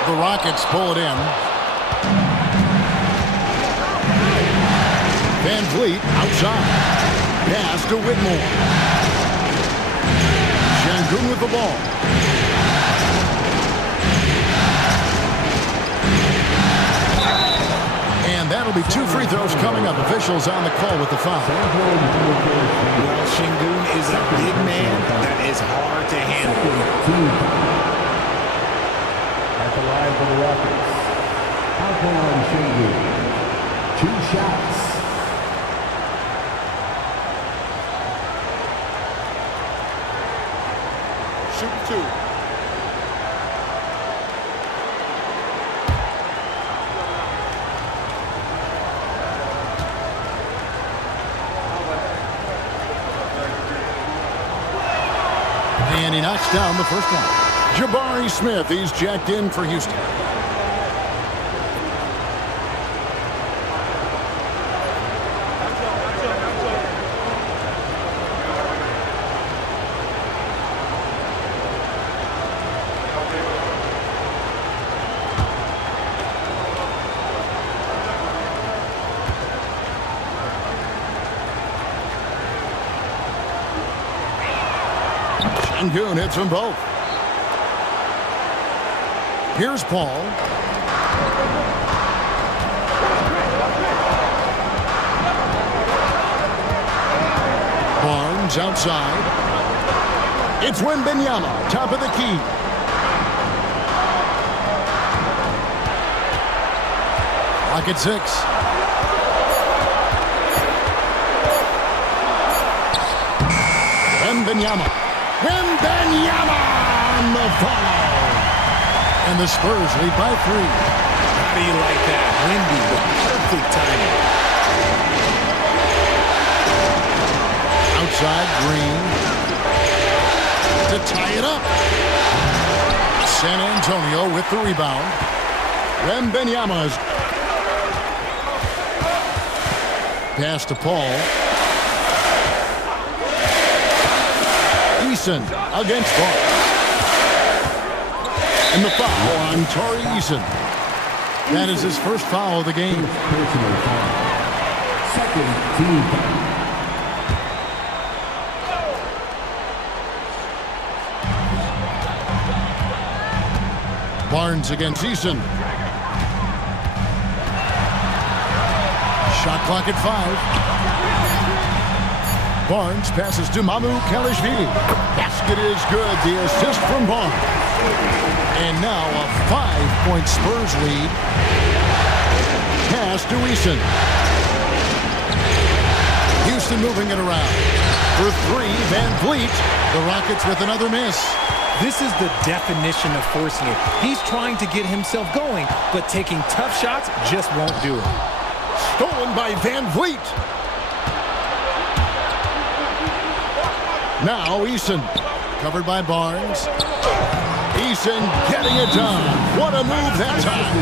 The Rockets pull it in. VanVleet outside. Pass to Whitmore. Şengün with the ball. And that'll be 2 free throws coming up. Officials on the call with the foul. Well, Şengün is a big man that is hard to handle. At the line for the Rockets. Alpine Şengün. 2 shots. shooting 2. And he knocks down the first one. Jabari Smith, he's jacked in for Houston. Goon hits them both. Here's Paul. Barnes outside. It's Wembanyama, top of the key. Clock at 6. Wembanyama. Wembanyama on the follow. And the Spurs lead by 3. How do you like that? Wendy with perfect timing. Outside, Green. To tie it up. San Antonio with the rebound. Wembanyama's. Pass to Paul. Eason against Barnes. And the foul on Tari Eason. That is his first foul of the game. Personal foul. Second team foul. Barnes against Eason. Shot clock at 5. Barnes passes to Mamu Kalashvili. Basket is good. The assist from Barnes. And now a 5-point Spurs lead. Pass to Eason. Houston moving it around. For 3, Van Vliet. The Rockets with another miss. This is the definition of forcing it. He's trying to get himself going, but taking tough shots just won't do it. Stolen by Van Vliet. Now Eason, covered by Barnes. Eason getting it done. What a move that time.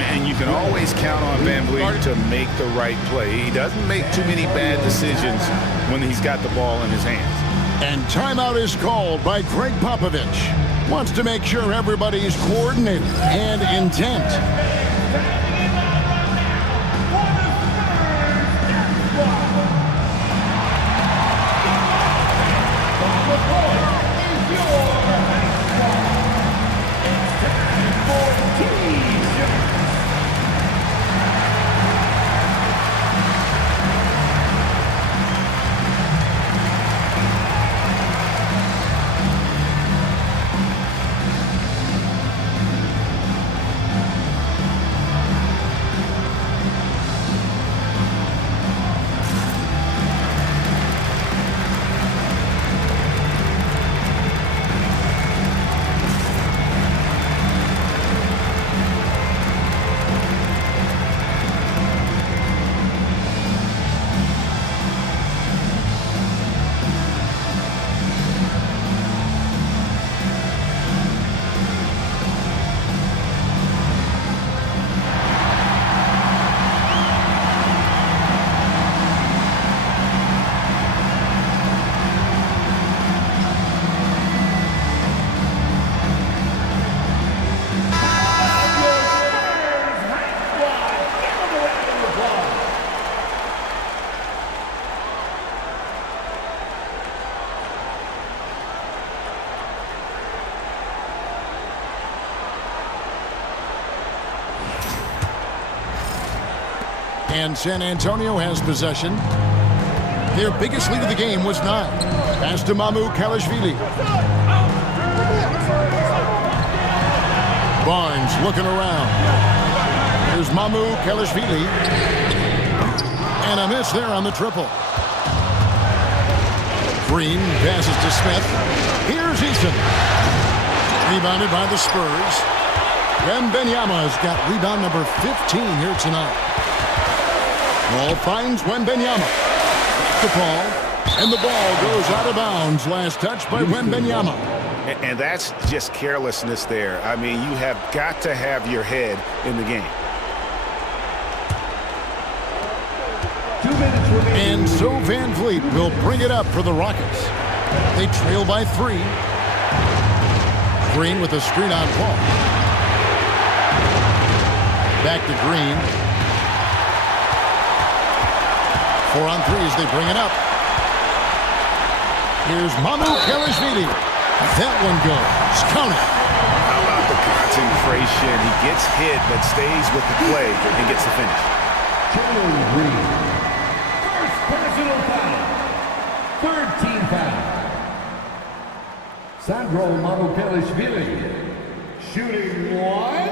And you can always count on Van Vliet to make the right play. He doesn't make too many bad decisions when he's got the ball in his hands. And timeout is called by Greg Popovich. Wants to make sure everybody's coordinated and intent. And San Antonio has possession. Their biggest lead of the game was 9. Pass to Mamu Kalashvili. Barnes looking around. Here's Mamu Kalashvili. And a miss there on the triple. Green passes to Smith. Here's Eason. Rebounded by the Spurs. Wembanyama's got rebound number 15 here tonight. Ball finds Wembanyama. The ball, and the ball goes out of bounds. Last touch by Wembanyama. And that's just carelessness there. I mean, you have got to have your head in the game. 2 minutes remaining. And so Van Vliet will bring it up for the Rockets. They trail by 3. Green with a screen on Paul. Back to Green. 4 on 3 as they bring it up. Here's Mamu Kelishvili. That one goes. Count it. How about the concentration? He gets hit but stays with the play and gets the finish. Jalen Green. First personal foul. Third team foul. Sandro Mamukelishvili. Shooting 1.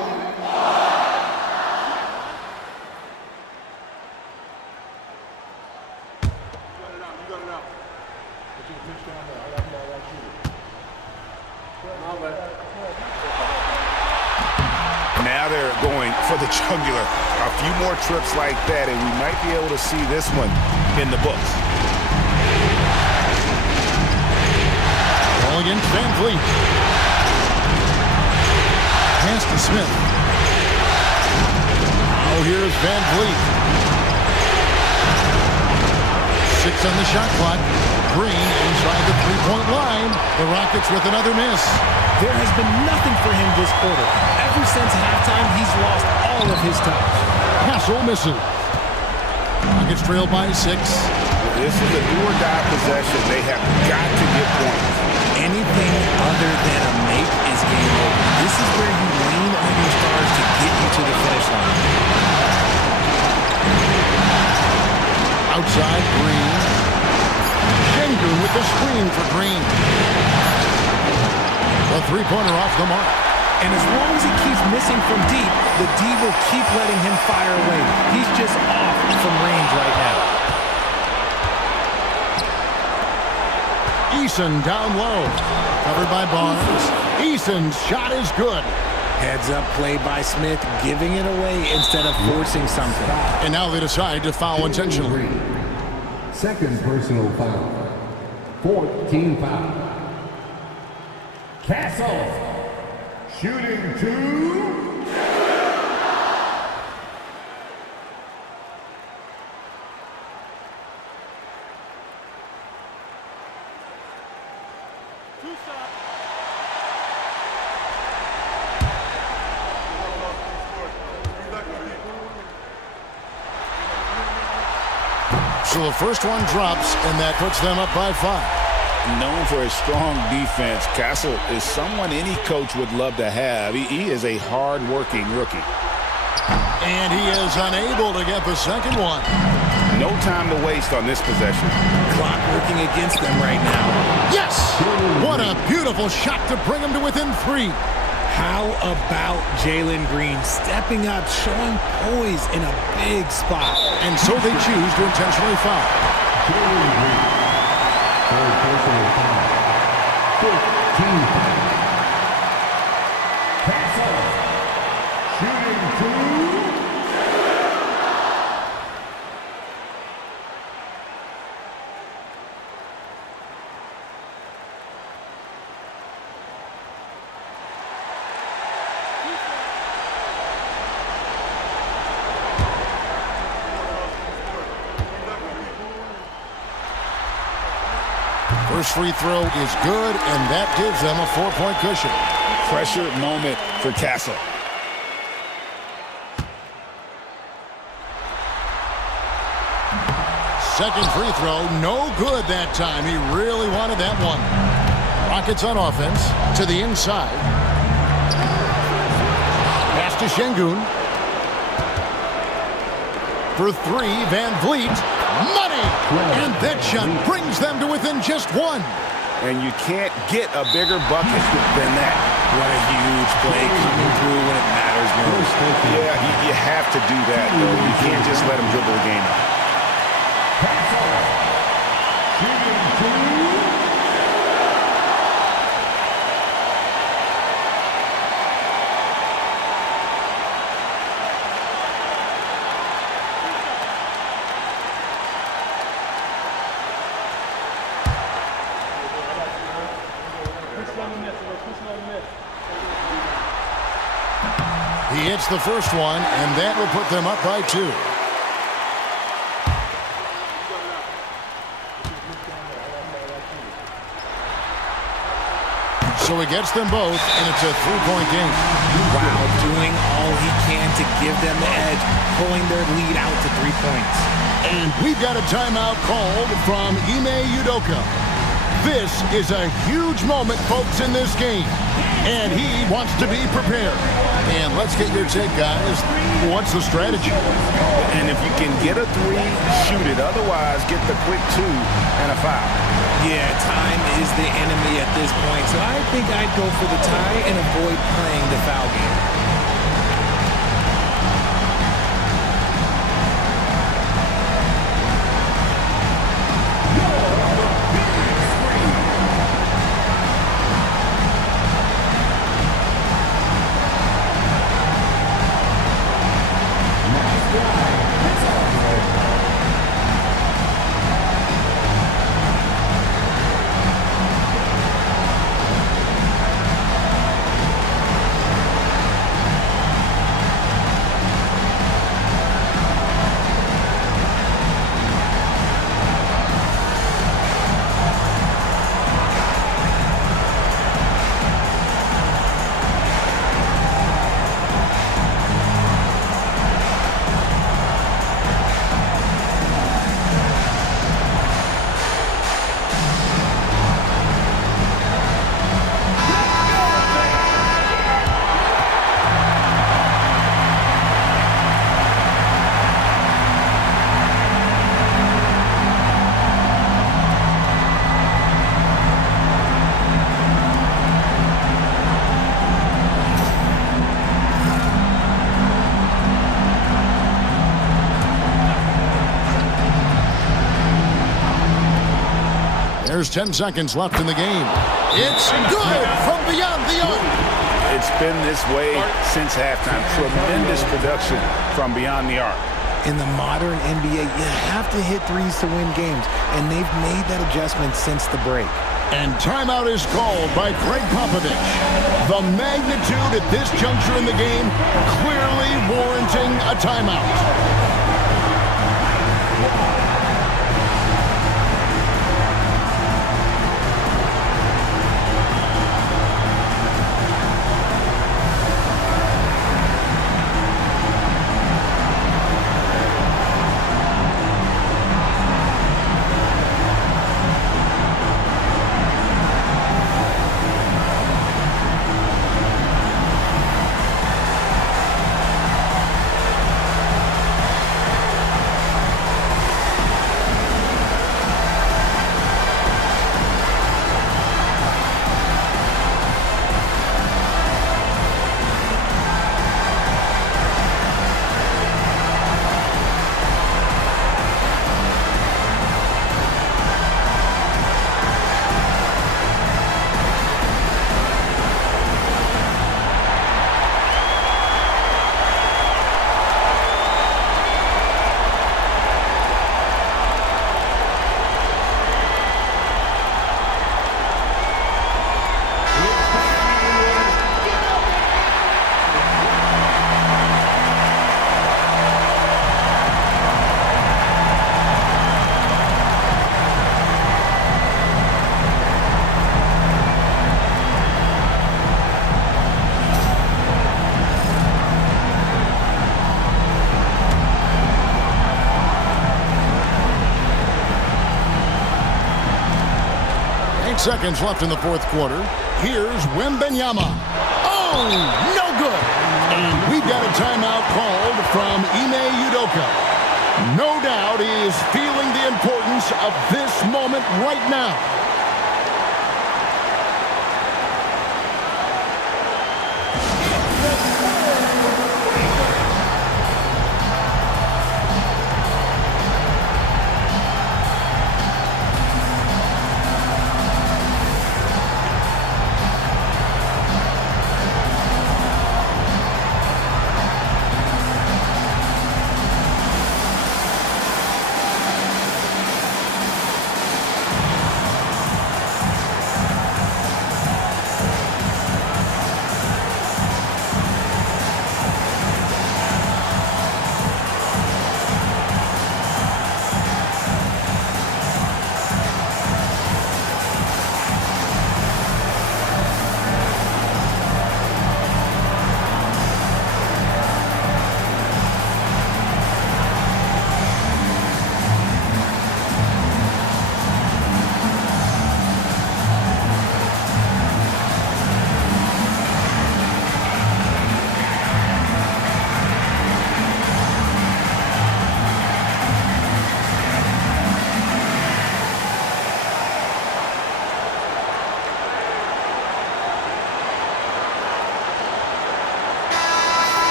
Now they're going for the jugular. A few more trips like that, and we might be able to see this one in the books. Ball against Van Vliet. Pass to Smith. Now here's Van Vliet. 6 on the shot clock. Green inside the three-point line. The Rockets with another miss. There has been nothing for him this quarter. Ever since halftime, he's lost all of his touch. Hassel misses. Rockets trail by 6. This is a do-or-die possession. They have got to get points. Anything other than a make is game over. This is where you lean on your stars to get you to the finish line. Outside, Green. Schengen with the screen for Green. The three-pointer off the mark. And as long as he keeps missing from deep, the D will keep letting him fire away. He's just off from range right now. Eason down low. Covered by Barnes. Eason's shot is good. Heads up play by Smith, giving it away instead of forcing something. And now they decide to foul intentionally. Second personal foul. 4th team foul. Castle. Shooting 2. So the first one drops, and that puts them up by 5. Known for his strong defense, Castle is someone any coach would love to have. He is a hard-working rookie. And he is unable to get the second one. No time to waste on this possession. Clock working against them right now. Yes! What a beautiful shot to bring him to within 3. How about Jalen Green stepping up, showing poise in a big spot? And so they choose to intentionally foul. Jalen Green. Third personal foul. 15 foul. Castle. Shooting 2. First free throw is good, and that gives them a 4-point cushion. Pressure moment for Castle. Second free throw, no good that time. He really wanted that one. Rockets on offense to the inside. Pass to Şengün. For 3, Van Vliet. Money! And that shot brings them to within just 1. And you can't get a bigger bucket than that. What a huge play coming through when it matters most. Yeah, you have to do that, though. You can't just let him dribble the game out. Shooting 2. He hits the first one, and that will put them up by 2. So he gets them both, and it's a 3-point game. Wow, doing all he can to give them the edge, pulling their lead out to 3 points. And we've got a timeout called from Ime Udoka. This is a huge moment, folks, in this game. And he wants to be prepared. And let's get your take, guys. What's the strategy? And if you can get a 3, shoot it. Otherwise, get the quick 2 and a foul. Yeah, time is the enemy at this point. So I think I'd go for the tie and avoid playing the foul game. There's 10 seconds left in the game. It's good from beyond the arc. It's been this way since halftime. Tremendous production from beyond the arc. In the modern NBA, you have to hit threes to win games, and they've made that adjustment since the break. And timeout is called by Greg Popovich. The magnitude at this juncture in the game clearly warranting a timeout. Seconds left in the fourth quarter. Here's Wembanyama. Oh, no good. And we've got a timeout called from Ime Udoka. No doubt he is feeling the importance of this moment right now.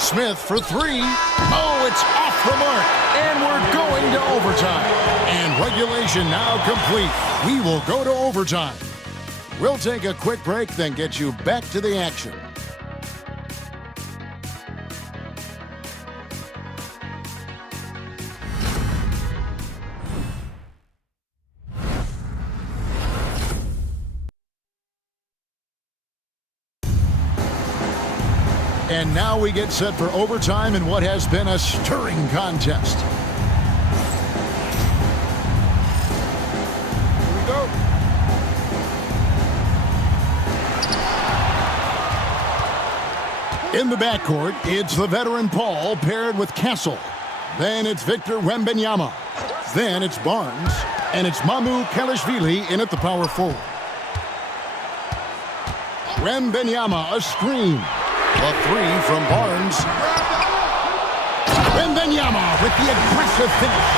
Smith for three. Oh, it's off the mark. And we're going to overtime. And regulation now complete. We will go to overtime. We'll take a quick break, then get you back to the action. And now we get set for overtime in what has been a stirring contest. Here we go. In the backcourt, it's the veteran Paul paired with Castle. Then it's Victor Wembanyama. Then it's Barnes. And it's Mamu Kelishvili in at the power forward. Wembanyama, a screen. A three from Barnes. Wembanyama with the aggressive finish.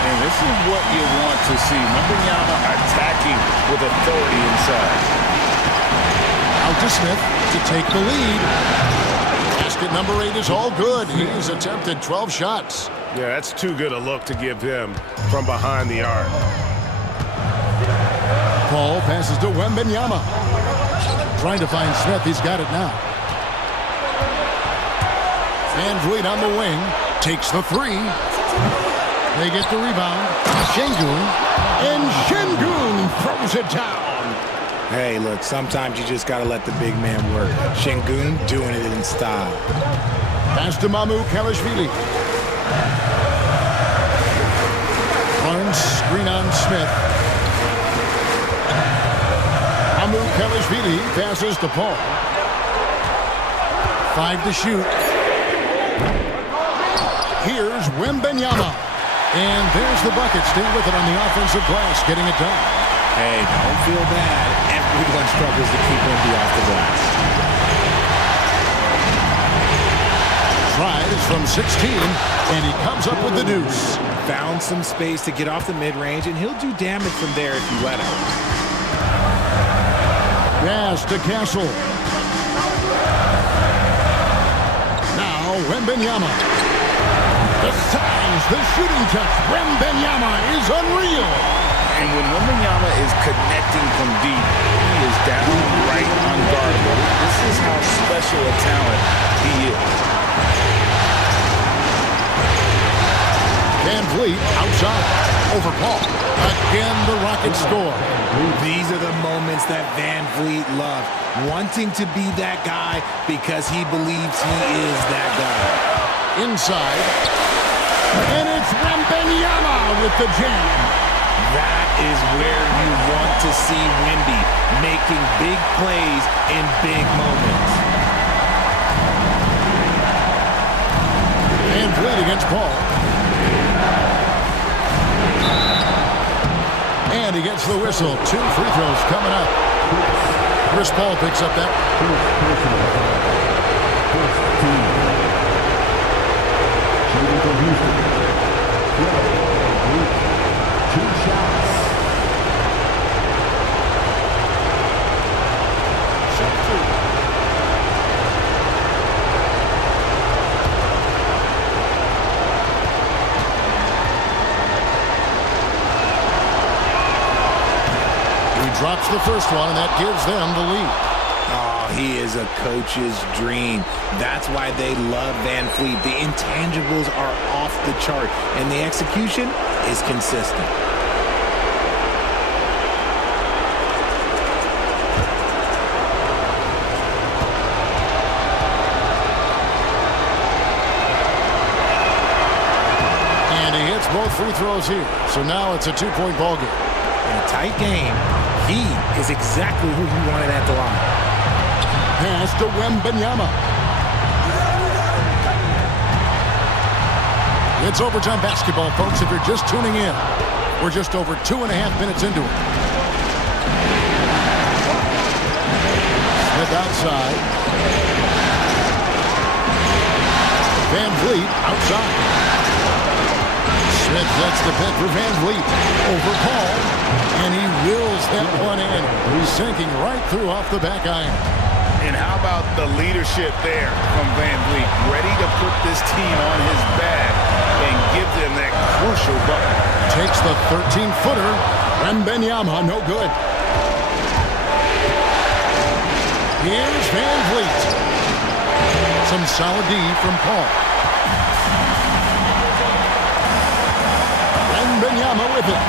And this is what you want to see. Wembanyama attacking with authority inside. Out to Smith to take the lead. Basket number 8 is all good. He's attempted 12 shots. Yeah, that's too good a look to give him from behind the arc. Paul passes to Wembanyama. Trying to find Smith. He's got it now. Van Vliet on the wing. Takes the three. They get the rebound. Şengün. And Şengün throws it down. Hey, look, sometimes you just got to let the big man work. Şengün doing it in style. Pass to Mamu Kelishvili. Barnes screen on Smith. Mamu Kelishvili passes to Paul. 5 to shoot. Here's Wembanyama. And there's the bucket. Stay with it on the offensive glass, getting it done. Hey, don't feel bad. Everyone struggles to keep Wemby off the glass. Tries from 16, and he comes up with the deuce. Found some space to get off the mid-range, and he'll do damage from there if you let him. Pass to Castle. Now Wembanyama. The size, the shooting touch. Wembanyama is unreal. And when Wembanyama is connecting from deep, he is downright unguardable. This is how special a talent he is. Van Vliet outside. Over Paul. Again, the Rockets score. These are the moments that Van Vliet loves. Wanting to be that guy because he believes he is that guy. Inside. And it's Wembanyama with the jam. That is where you want to see Wemby, making big plays in big moments. Van Vliet against Paul. And he gets the whistle. 2 free throws coming up. Chris Paul picks up that. He drops the first one, and that gives them the lead. Oh, he is a coach's dream. That's why they love Van Vliet. The intangibles are off the chart, and the execution is consistent. And he hits both free throws here. So now it's a 2-point ball game. In a tight game, he is exactly who you wanted at the line. Pass to Wembanyama. It's overtime basketball, folks, if you're just tuning in. We're just over 2.5 minutes into it. Smith outside. Van Vliet outside. Smith gets the pick for Van Vliet. Over Paul. And he wills that one in. He's sinking right through off the back iron. And how about the leadership there from Van Vliet? Ready to put this team on his back and give them that crucial bucket. Takes the 13-footer. Wembanyama, no good. Here's Van Vliet. Some solid D from Paul. Wembanyama with it.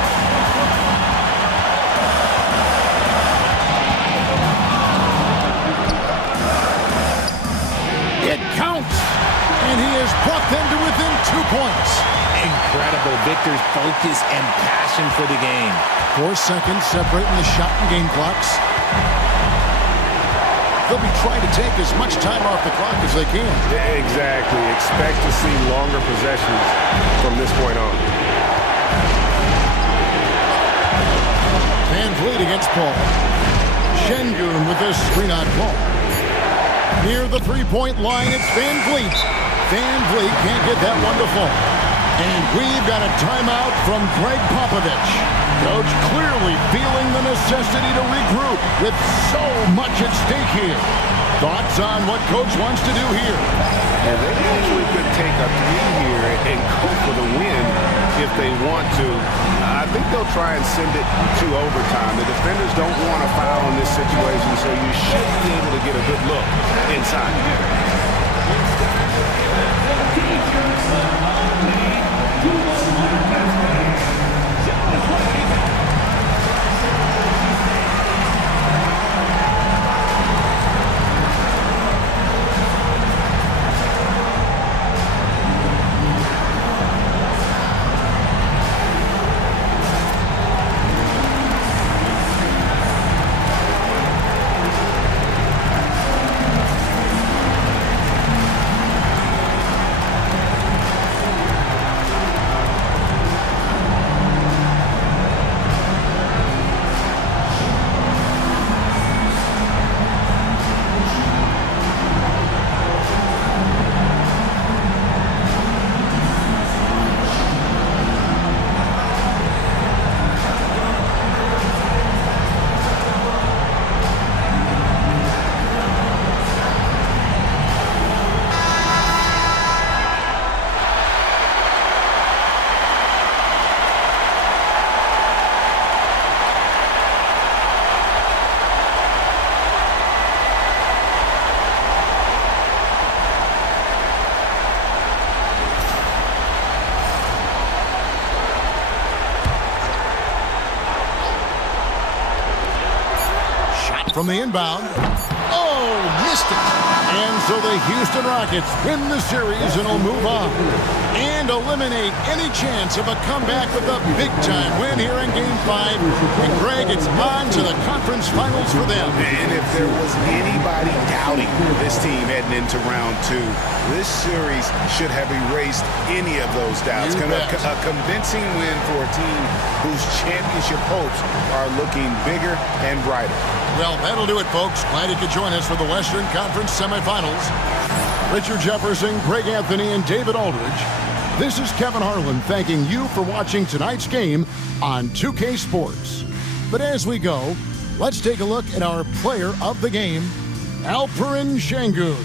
It counts. And he has brought them to within 2 points. Incredible. Victor's focus and passion for the game. 4 seconds separating the shot and game clocks. They'll be trying to take as much time off the clock as they can. Exactly. Expect to see longer possessions from this point on. Van Vliet against Paul. Şengün with this screen on Paul. Near the three-point line, it's Van Vliet. Van Vliet can't get that one to fall. And we've got a timeout from Greg Popovich. Coach clearly feeling the necessity to regroup with so much at stake here. Thoughts on what Coach wants to do here? And they actually could take a 3 here and go for the win if they want to. I think they'll try and send it to overtime. The defenders don't want to foul in this situation, so you should be able to get a good look inside. From the inbound. Oh, missed it. And so the Houston Rockets win the series and will move on and eliminate any chance of a comeback with a big-time win here in Game 5. And Greg, it's on to the conference finals for them. And if there was anybody doubting this team heading into round 2, this series should have erased any of those doubts. A convincing win for a team whose championship hopes are looking bigger and brighter. Well, that'll do it, folks. Glad you could join us for the Western Conference semifinals. Richard Jefferson, Greg Anthony, and David Aldridge. This is Kevin Harlan thanking you for watching tonight's game on 2K Sports. But as we go, let's take a look at our player of the game, Alperen Şengün.